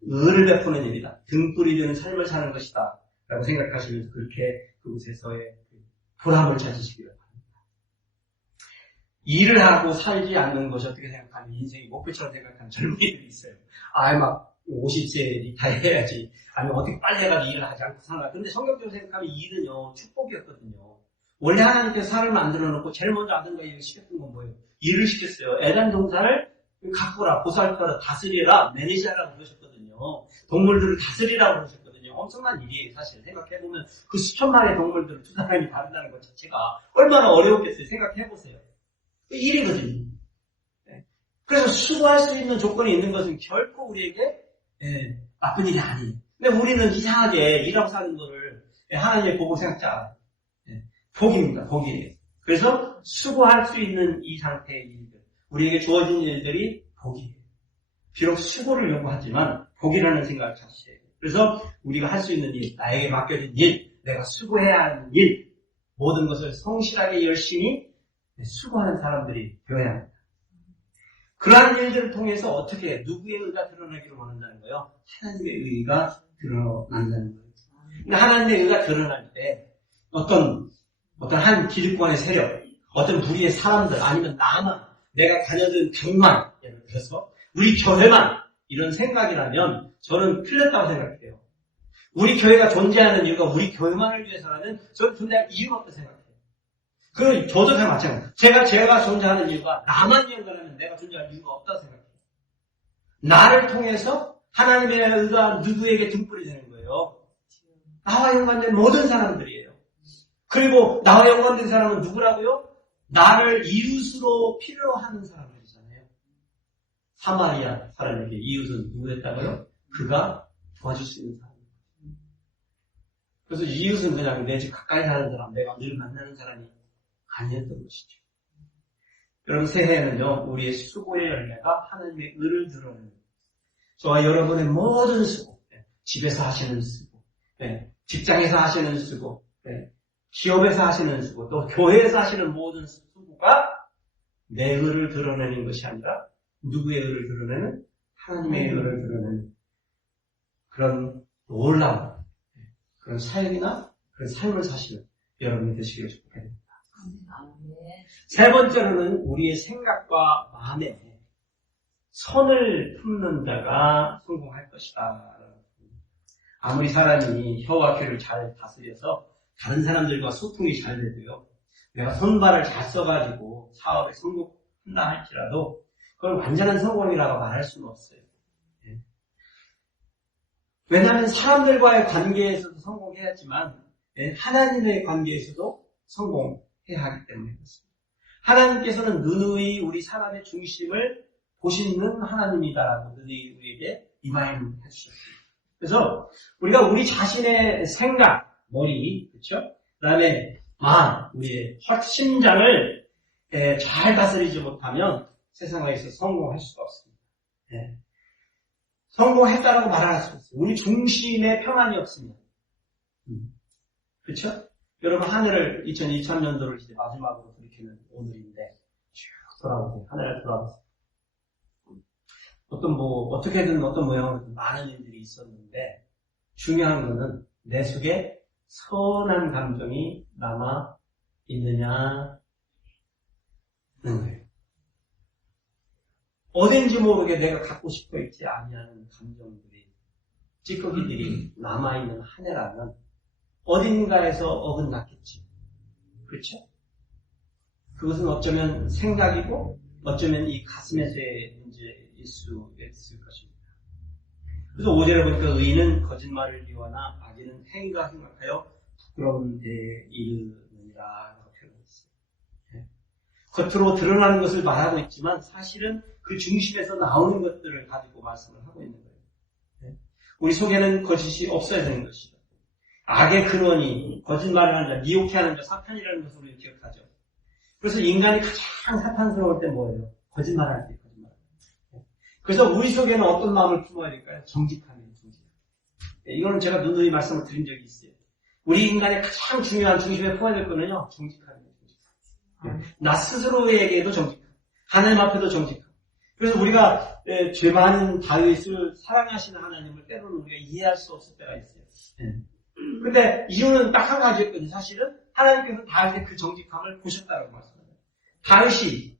의를 베푸는 일이다. 등불이 되는 삶을 사는 것이다. 라고 생각하시면서 그렇게 그곳에서의 보람을 찾으시기를 바랍니다. 일을 하고 살지 않는 것이 어떻게 생각하면 인생이 목표처럼 생각하는 젊은이들이 있어요. 막 50세에 리타이어 해야지. 아니면 어떻게 빨리 해가지고 일을 하지 않고 살아. 근데 성경적으로 생각하면 일은요, 축복이었거든요. 원래 하나님께서 사람을 만들어 놓고 제일 먼저 아들과 일을 시켰던 건 뭐예요? 일을 시켰어요. 애단 동사를 가꾸라, 보살펴라, 다스리라, 매니저라고 그러셨거든요. 동물들을 다스리라고 그러셨거든요. 엄청난 일이에요, 사실. 생각해보면 그 수천 마리의 동물들을 두 사람이 다룬다는 것 자체가 얼마나 어려웠겠어요. 생각해보세요. 일이거든요. 그래서 수고할 수 있는 조건이 있는 것은 결코 우리에게 나쁜 일이 아니에요. 근데 우리는 이상하게 일하고 사는 거를 하나님의 보고 생각지 않아요. 복입니다. 복이에요. 그래서 수고할 수 있는 이 상태의 일들, 우리에게 주어진 일들이 복이에요. 비록 수고를 요구하지만 복이라는 생각을 가지셔야 돼요. 그래서 우리가 할 수 있는 일, 나에게 맡겨진 일, 내가 수고해야 하는 일, 모든 것을 성실하게 열심히 수고하는 사람들이 되어야 합니다. 그러한 일들을 통해서 어떻게 누구의 의가 드러나기를 원한다는 거예요? 하나님의 의가 드러난다는 거예요. 근데 하나님의 의가 드러날 때 어떤 한 기득권의 세력, 어떤 무리의 사람들, 아니면 나만, 내가 다녀든 당만, 예를 들어서 우리 교회만 이런 생각이라면 저는 틀렸다고 생각해요. 우리 교회가 존재하는 이유가 우리 교회만을 위해서라면 저는 존재할 이유가 없다고 생각해요. 그럼 저도 다 마찬가지예요. 제가 존재하는 이유가 나만 연관하면 내가 존재할 이유가 없다고 생각해요. 나를 통해서 하나님의 의가 누구에게 등불이 되는 거예요. 나와 연관된 모든 사람들이에요. 그리고 나와 연관된 사람은 누구라고요? 나를 이웃으로 필요하는 사람들이잖아요. 사마리아 사람에게 이웃은 누구였다고요? 그가 도와줄 수 있는 사람. 그래서 이웃은 그냥 내 집 가까이 사는 사람, 내가 늘 만나는 사람이 아니었던 것이죠. 여러분, 새해에는요, 우리의 수고의 열매가 하나님의 의를 드러내는 저와 여러분의 모든 수고, 집에서 하시는 수고, 직장에서 하시는 수고, 기업에서 하시는 수고, 또 교회에서 하시는 모든 수고가 내 의를 드러내는 것이 아니라 누구의 의를 드러내는? 하나님의 의를 드러내는 그런 놀라운 그런 사역이나 그런 삶을 사시는 여러분이 되시기를 축복합니다. 세 번째로는 우리의 생각과 마음에 선을 품는 자가 성공할 것이다. 아무리 사람이 혀와 귀를 잘 다스려서 다른 사람들과 소통이 잘 되고요. 내가 손발을 잘 써가지고 사업에 성공한다 할지라도 그걸 완전한 성공이라고 말할 수는 없어요. 왜냐하면 사람들과의 관계에서도 성공해야지만 하나님의 관계에서도 성공해야 하기 때문에 그렇습니다. 하나님께서는 누누이 우리 사람의 중심을 보시는 하나님이다라고 누누이 우리에게 리마인드 해주셨습니다. 그래서 우리가 우리 자신의 생각, 머리, 그렇죠? 그 다음에 우리의 심장을 잘 다스리지 못하면 세상에서 성공할 수가 없습니다. 예. 성공했다라고 말할 수 없어요. 우리 중심에 평안이 없습니다. 그렇죠? 여러분 하늘을 2023년도를 이제 마지막으로 돌이키는 오늘인데 쭉 돌아보세요. 하늘을 돌아보세요. 어떻게든 어떤 모양으로 많은 일들이 있었는데 중요한 거는 내 속에 선한 감정이 남아 있느냐는 거예요. 어딘지 모르게 내가 갖고 싶어 있지 아니하는 감정들이, 찌꺼기들이 남아있는 한 해라면 어딘가에서 어긋났겠지. 그렇죠? 그것은 어쩌면 생각이고 어쩌면 이 가슴에서의 문제일 수 있을 것입니다. 그래서 5절에 보니까 의인은 거짓말을 이어하나 악인은 행위가 생각하여 부끄러운 데에 이르느니라 라고 표현했어요. 예. 겉으로 드러나는 것을 말하고 있지만 사실은 그 중심에서 나오는 것들을 가지고 말씀을 하고 있는 거예요. 예. 우리 속에는 거짓이 없어야 되는 것이다. 악의 근원이 거짓말을 하는 자, 미혹해하는 자, 사탄이라는 것을 우리는 기억하죠. 그래서 인간이 가장 사탄스러울 때 뭐예요? 거짓말할 때. 그래서 우리 속에는 어떤 마음을 품어야 될까요? 정직함이에요. 정직함. 이거는 제가 누누이 말씀을 드린 적이 있어요. 우리 인간의 가장 중요한 중심에 품어야 될 거는요, 정직함이에요. 정직함. 나 스스로에게도 정직함. 하나님 앞에도 정직함. 그래서 우리가 죄 많은 다윗을 사랑하시는 하나님을 때로는 우리가 이해할 수 없을 때가 있어요. 근데 이유는 딱 한 가지였거든요. 사실은 하나님께서 다윗의 그 정직함을 보셨다고 말씀합니다. 다윗이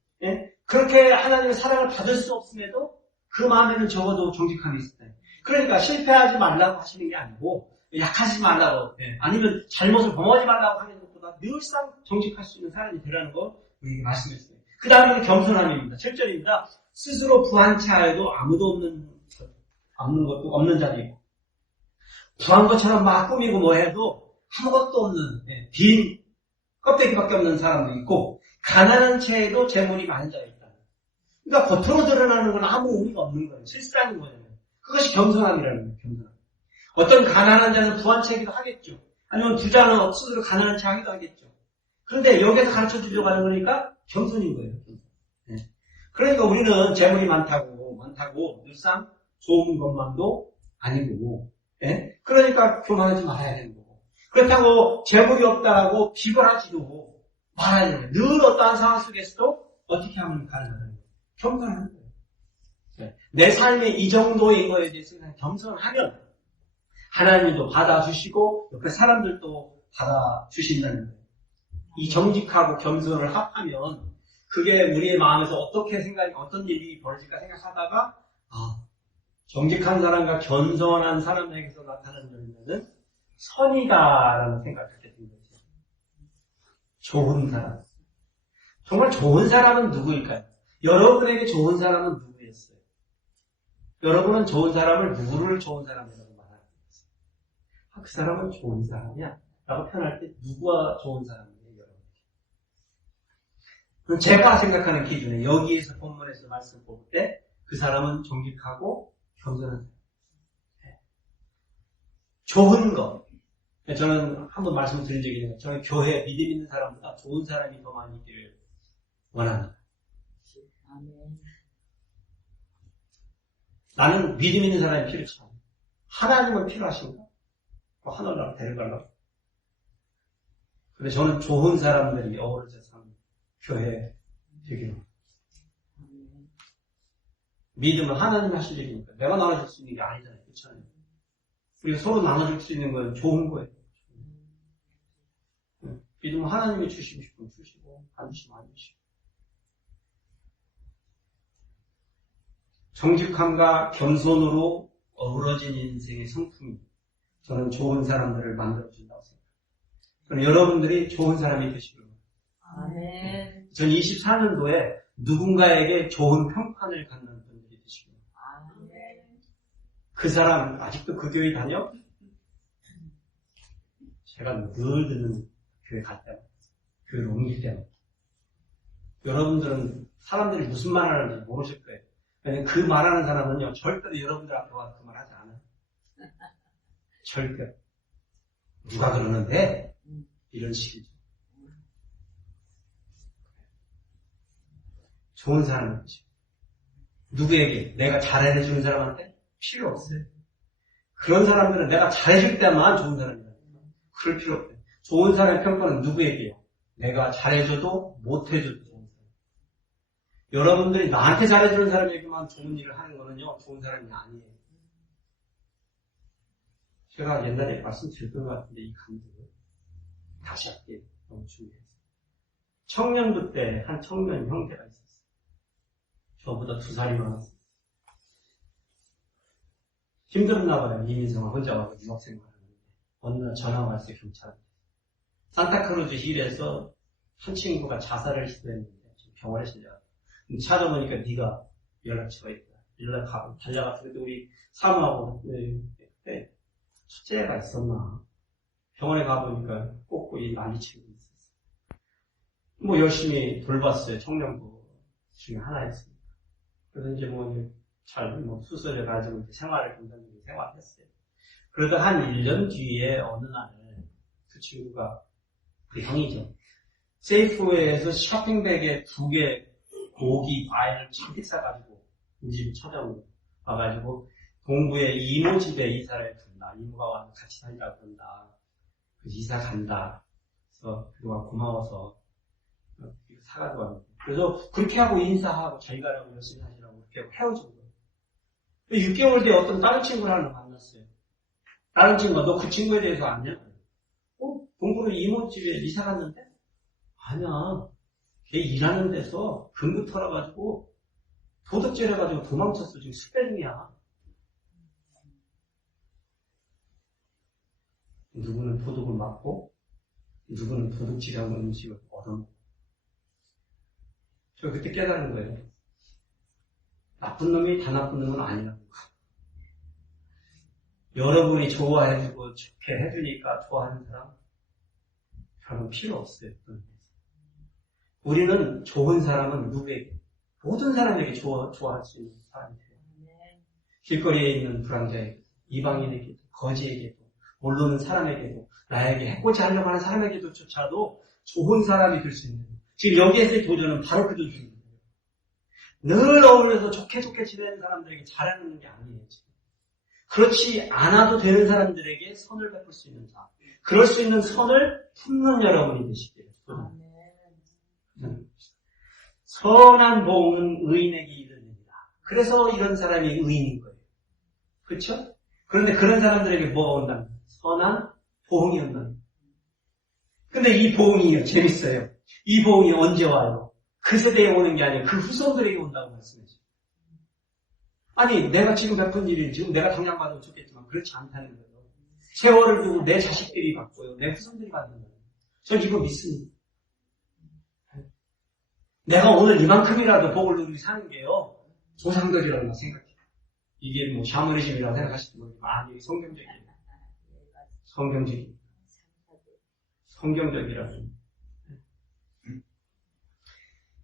그렇게 하나님의 사랑을 받을 수 없음에도 그 마음에는 적어도 정직함이 있었다. 그러니까 실패하지 말라고 하시는 게 아니고 약하지 말라고 아니면 잘못을 범하지 말라고 하는 것보다 늘상 정직할 수 있는 사람이 되라는 거 우리에게 말씀했어요. 그 다음에는 겸손함입니다. 7절입니다. 스스로 부한 채하여도 아무도 없는 자도 있고 부한 것처럼 막 꾸미고 뭐 해도 아무것도 없는 빈 껍데기밖에 없는 사람도 있고 가난한 채에도 재물이 많은 자가 있다. 그러니까 겉으로 드러나는 건 아무 의미가 없는 거예요. 실상인 거예요. 그것이 겸손함이라는 거예요. 겸손함. 어떤 가난한 자는 부한 채이기도 하겠죠. 아니면 부자는 스스로 가난한 채 하기도 하겠죠. 그런데 여기서 가르쳐 주려고 하는 거니까 겸손인 거예요. 겸손. 그러니까 우리는 재물이 많다고 늘상 좋은 것만도 아니고 그러니까 교만하지 말아야 되는 거고 그렇다고 재물이 없다라고 비관하지도 말아야 되는 거예요. 늘 어떠한 상황 속에서도 어떻게 하면 가능하다는 거예요. 겸손하는 거예요. 내 삶의 이 정도인 거에 대해서 그냥 겸손하면 하나님도 받아주시고 옆에 사람들도 받아주신다는 거예요. 이 정직하고 겸손을 합하면 그게 우리의 마음에서 어떤 일이 벌어질까 생각하다가 정직한 사람과 겸손한 사람에게서 나타나는 열매는 선이다라는 생각을 하게 된 거죠. 좋은 사람. 정말 좋은 사람은 누구일까요? 여러분에게 좋은 사람은 누구였어요? 여러분은 좋은 사람을 누구를 좋은 사람이라고 말하는 거예요? 그 사람은 좋은 사람이야 라고 표현할 때 누구가 좋은 사람이에요? 여러분에게. 제가 생각하는 기준에 여기에서 본문에서 말씀 볼 때 그 사람은 정직하고 겸손한 사람. 좋은 것. 저는 한번 말씀드린 적이 있는데 저는 교회 믿음 있는 사람보다 좋은 사람이 더 많이 있기를 원합니다. 나는 믿음 있는 사람이 필요치 않아. 하나님은 필요하신가? 하늘나라 데려가려고. 근데 저는 좋은 사람들이 어우러져 사는 교회 되기로. 믿음은 하나님 하실 일이니까 내가 나눠줄 수 있는 게 아니잖아요. 그렇잖아요. 우리가 서로 나눠줄 수 있는 건 좋은 거예요. 믿음은 하나님이 주시고 싶으면 주시고 안 주시면 안 주시고. 정직함과 겸손으로 어우러진 인생의 성품이 저는 좋은 사람들을 만들어준다고 생각합니다. 그럼 여러분들이 좋은 사람이 되시길 바랍니다. 전 24년도에 누군가에게 좋은 평판을 갖는 분들이 되시길 바랍니다. 그 사람 아직도 그 교회 다녀? 제가 늘 듣는 교회 갈 때마다 교회를 옮길 때마다 여러분들은 사람들이 무슨 말 하는지 모르실 거예요. 그 말하는 사람은요, 절대로 여러분들 앞에 와서 그 말 하지 않아요. 절대. 누가 그러는데? 이런 식이죠. 좋은 사람이지. 누구에게? 내가 잘해주는 사람한테? 필요 없어요. 그런 사람들은 내가 잘해줄 때만 좋은 사람이라니까. 그럴 필요 없어요. 좋은 사람의 평가는 누구에게요? 내가 잘해줘도 못해줘도 좋은 사람. 여러분들이 나한테 잘해주는 사람에게만 좋은 일을 하는 거는요, 좋은 사람이 아니에요. 제가 옛날에 말씀드렸던 것 같은데 이 감정을 다시 할게요. 너무 중요해서. 청년부 때 한 청년 형제가 있었어요. 저보다 2살이 많았어요. 힘들었나 봐요. 이민성은 혼자 와서 유학생활하는데 어느 날 전화가 왔어요. 경찰한테. 산타크루즈 힐에서 한 친구가 자살을 시도했는데 지금 병원에 실려가고 찾아보니까 네가 연락처가 있다. 연락하고 달려갔을 때 우리 사모하고 그때 첫째가 있었나. 병원에 가보니까 꼭이 난리치고 있었어요. 뭐 열심히 돌봤어요. 청년부 중에 하나였습니다. 그래서 이제 수술해가지고 생활을 긍정적인 생활했어요. 그러다 한 1년 뒤에 어느 날 그 친구가 그 형이죠. 세이프웨이에서 쇼핑백에 2개 고기, 과일을 잔뜩 싸가지고 우리 집에 찾아와가지고 동부에 이모 집에 이사를 간다. 이모가 와서 같이 살자고 그런다. 그래서 이사 간다. 그래서 그동안 고마워서 이거 사가지고 왔는데. 그래서 그렇게 하고 인사하고 잘 가라고 열심히 하시라고 그렇게 헤어진 거예요. 6개월 뒤에 어떤 다른 친구를 하나 만났어요. 다른 친구가 너 그 친구에 대해서 아냐? 동부로 이모 집에 이사 갔는데? 아니야. 걔 일하는 데서 금고 털어가지고 도둑질 해가지고 도망쳤어. 지금 스페링이야. 누구는 도둑을 맞고 누구는 도둑질하고 음식을 얻어먹고. 저 그때 깨달은 거예요. 나쁜 놈이 다 나쁜 놈은 아니라는 거. 여러분이 좋아해주고 좋게 해주니까 좋아하는 사람 별로 필요 없어요. 우리는 좋은 사람은 누구에게? 모든 사람에게 좋아할 수 있는 사람이 돼요. 길거리에 있는 불황자에게, 이방인에게도, 거지에게도, 모르는 사람에게도, 나에게 해코지 하려고 하는 사람에게도 조차도 좋은 사람이 될 수 있는 거예요. 지금 여기에서의 도전은 바로 그 도전입니다. 늘 어울려서 좋게 지내는 사람들에게 잘하는 게 아니에요. 지금. 그렇지 않아도 되는 사람들에게 선을 베풀 수 있는 자. 그럴 수 있는 선을 품는 여러분이 되시기를. 선한 보응은 의인에게 이르느니라. 그래서 이런 사람이 의인인 거예요. 그렇죠? 그런데 그런 사람들에게 뭐가 온다는 거예요? 선한 보응이 온다는 거예요. 근데 이 보응이 재밌어요. 이 보응이 언제 와요? 그 세대에 오는 게 아니라 그 후손들에게 온다고 말씀하죠. 아니, 내가 지금 베푼 일이 지금 내가 당장 받으면 좋겠지만 그렇지 않다는 거예요. 세월을 두고 내 자식들이 받고요. 내 후손들이 받는 거예요. 전 이거 믿습니다. 내가 오늘 이만큼이라도 복을 누리고 사는 게요. 조상들이라고 생각해요. 이게 뭐 샤머니즘이라고 생각하시는 분이 많이 성경적이에요. 성경적이라고.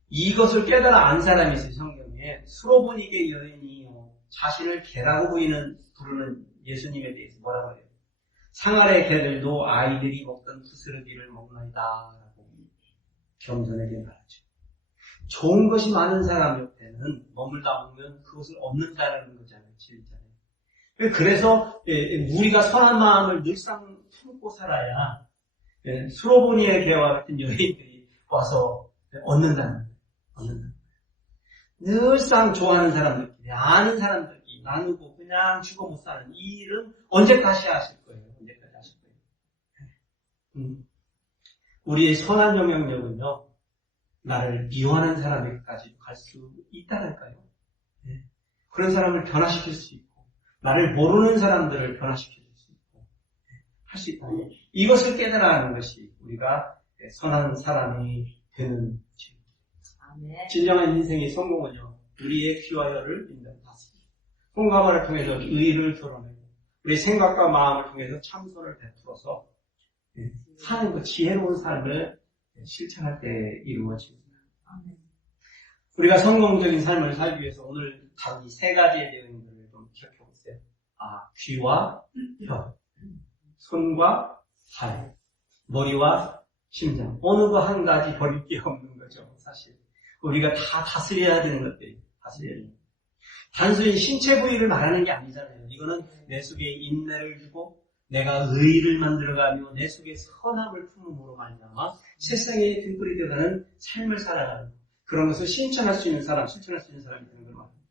이것을 깨달아 안 사람이 있어요. 성경에. 수로보니게 여인이요. 자신을 개라고 부르는 예수님에 대해서 뭐라고 해요? 상아래 개들도 아이들이 먹던 부스러기를 먹나이다 라고 겸손하게 말하죠. 좋은 것이 많은 사람 옆에는 머물다 보면 그것을 얻는다라는 거잖아요. 진짜요. 그래서 우리가 선한 마음을 늘상 품고 살아야 수로보니의 개와 같은 여인들이 와서 얻는다는 거예요. 늘상 좋아하는 사람들끼리, 아는 사람들끼리 나누고 그냥 죽어 못 사는 이 일은 언제까지 하실 거예요. 언제까지 하실 거예요. 우리의 선한 영향력은요. 나를 미워하는 사람에게까지 갈 수 있다랄까요? 네. 그런 사람을 변화시킬 수 있고 나를 모르는 사람들을 변화시킬 수 있고 할 수 있다. 이것을 깨달아가는 것이 우리가 선한 사람이 되는 죄입니다. 진정한 인생의 성공은요. 우리의 피와 혈을 인정받습니다. 손과 발을 통해서 의를 드러내고 우리 생각과 마음을 통해서 참선을 베풀어서 사는 그 지혜로운 삶을 실천할 때 이루어집니다. 우리가 성공적인 삶을 살기 위해서 오늘 다룬 이 3가지의 내용들을 좀 기억해 보세요. 귀와 혀, 손과 발, 머리와 심장. 어느 거 한 가지 버릴 게 없는 거죠, 사실. 우리가 다 다스려야 되는 것들이, 다스려야 되는 것. 단순히 신체 부위를 말하는 게 아니잖아요. 이거는 내 속에 인내를 주고, 내가 의의를 만들어가며, 내 속에 선함을 품음으로 말미암아 세상에 등불이 되어가는 삶을 살아가는 것. 그런 것을 실천할 수 있는 사람이 되는 걸 말합니다.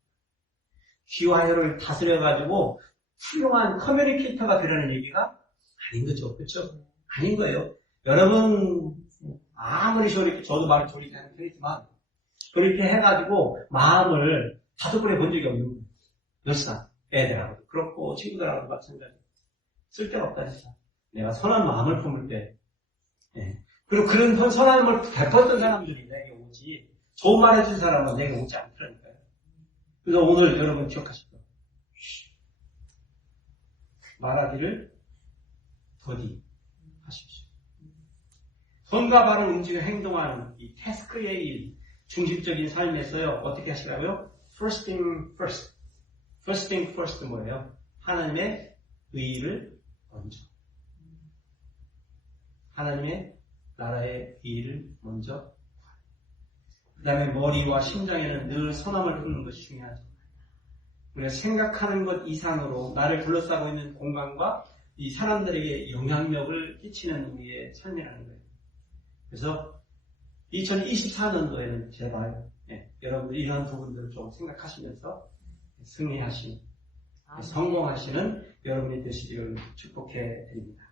귀와 혀를 다스려가지고, 훌륭한 커뮤니케이터가 되라는 얘기가 아닌 거죠. 그렇죠? 아닌 거예요. 여러분 아무리 저도 말을 조리게 하는 편이지만 그렇게 해가지고 마음을 다독거려 본 적이 없는 거예요. 늘상 애들하고도 그렇고 친구들하고도 마찬가지. 쓸데가 없다 진짜. 내가 선한 마음을 품을 때 그리고 그런 선한 마음을 베풀었던 사람들이 내게 오지 좋은 말 해준 사람은 내게 오지 않더라니까요. 그래서 오늘 여러분 기억하십시오. 말하기를 더디 하십시오. 손과 발을 움직여 행동하는 이 태스크의 일, 중심적인 삶에서요, 어떻게 하시라고요? First thing first. First thing first 뭐예요? 하나님의 의의를 먼저. 하나님의 나라의 의의를 먼저. 그 다음에 머리와 심장에는 늘 선함을 품는 것이 중요하죠. 우리가 생각하는 것 이상으로 나를 둘러싸고 있는 공간과 이 사람들에게 영향력을 끼치는 우리의 삶이라는 거예요. 그래서 2024년도에는 제발 여러분들이 이런 부분들을 좀 생각하시면서 승리하시는 성공하시는 여러분이 되시기를 축복해 드립니다.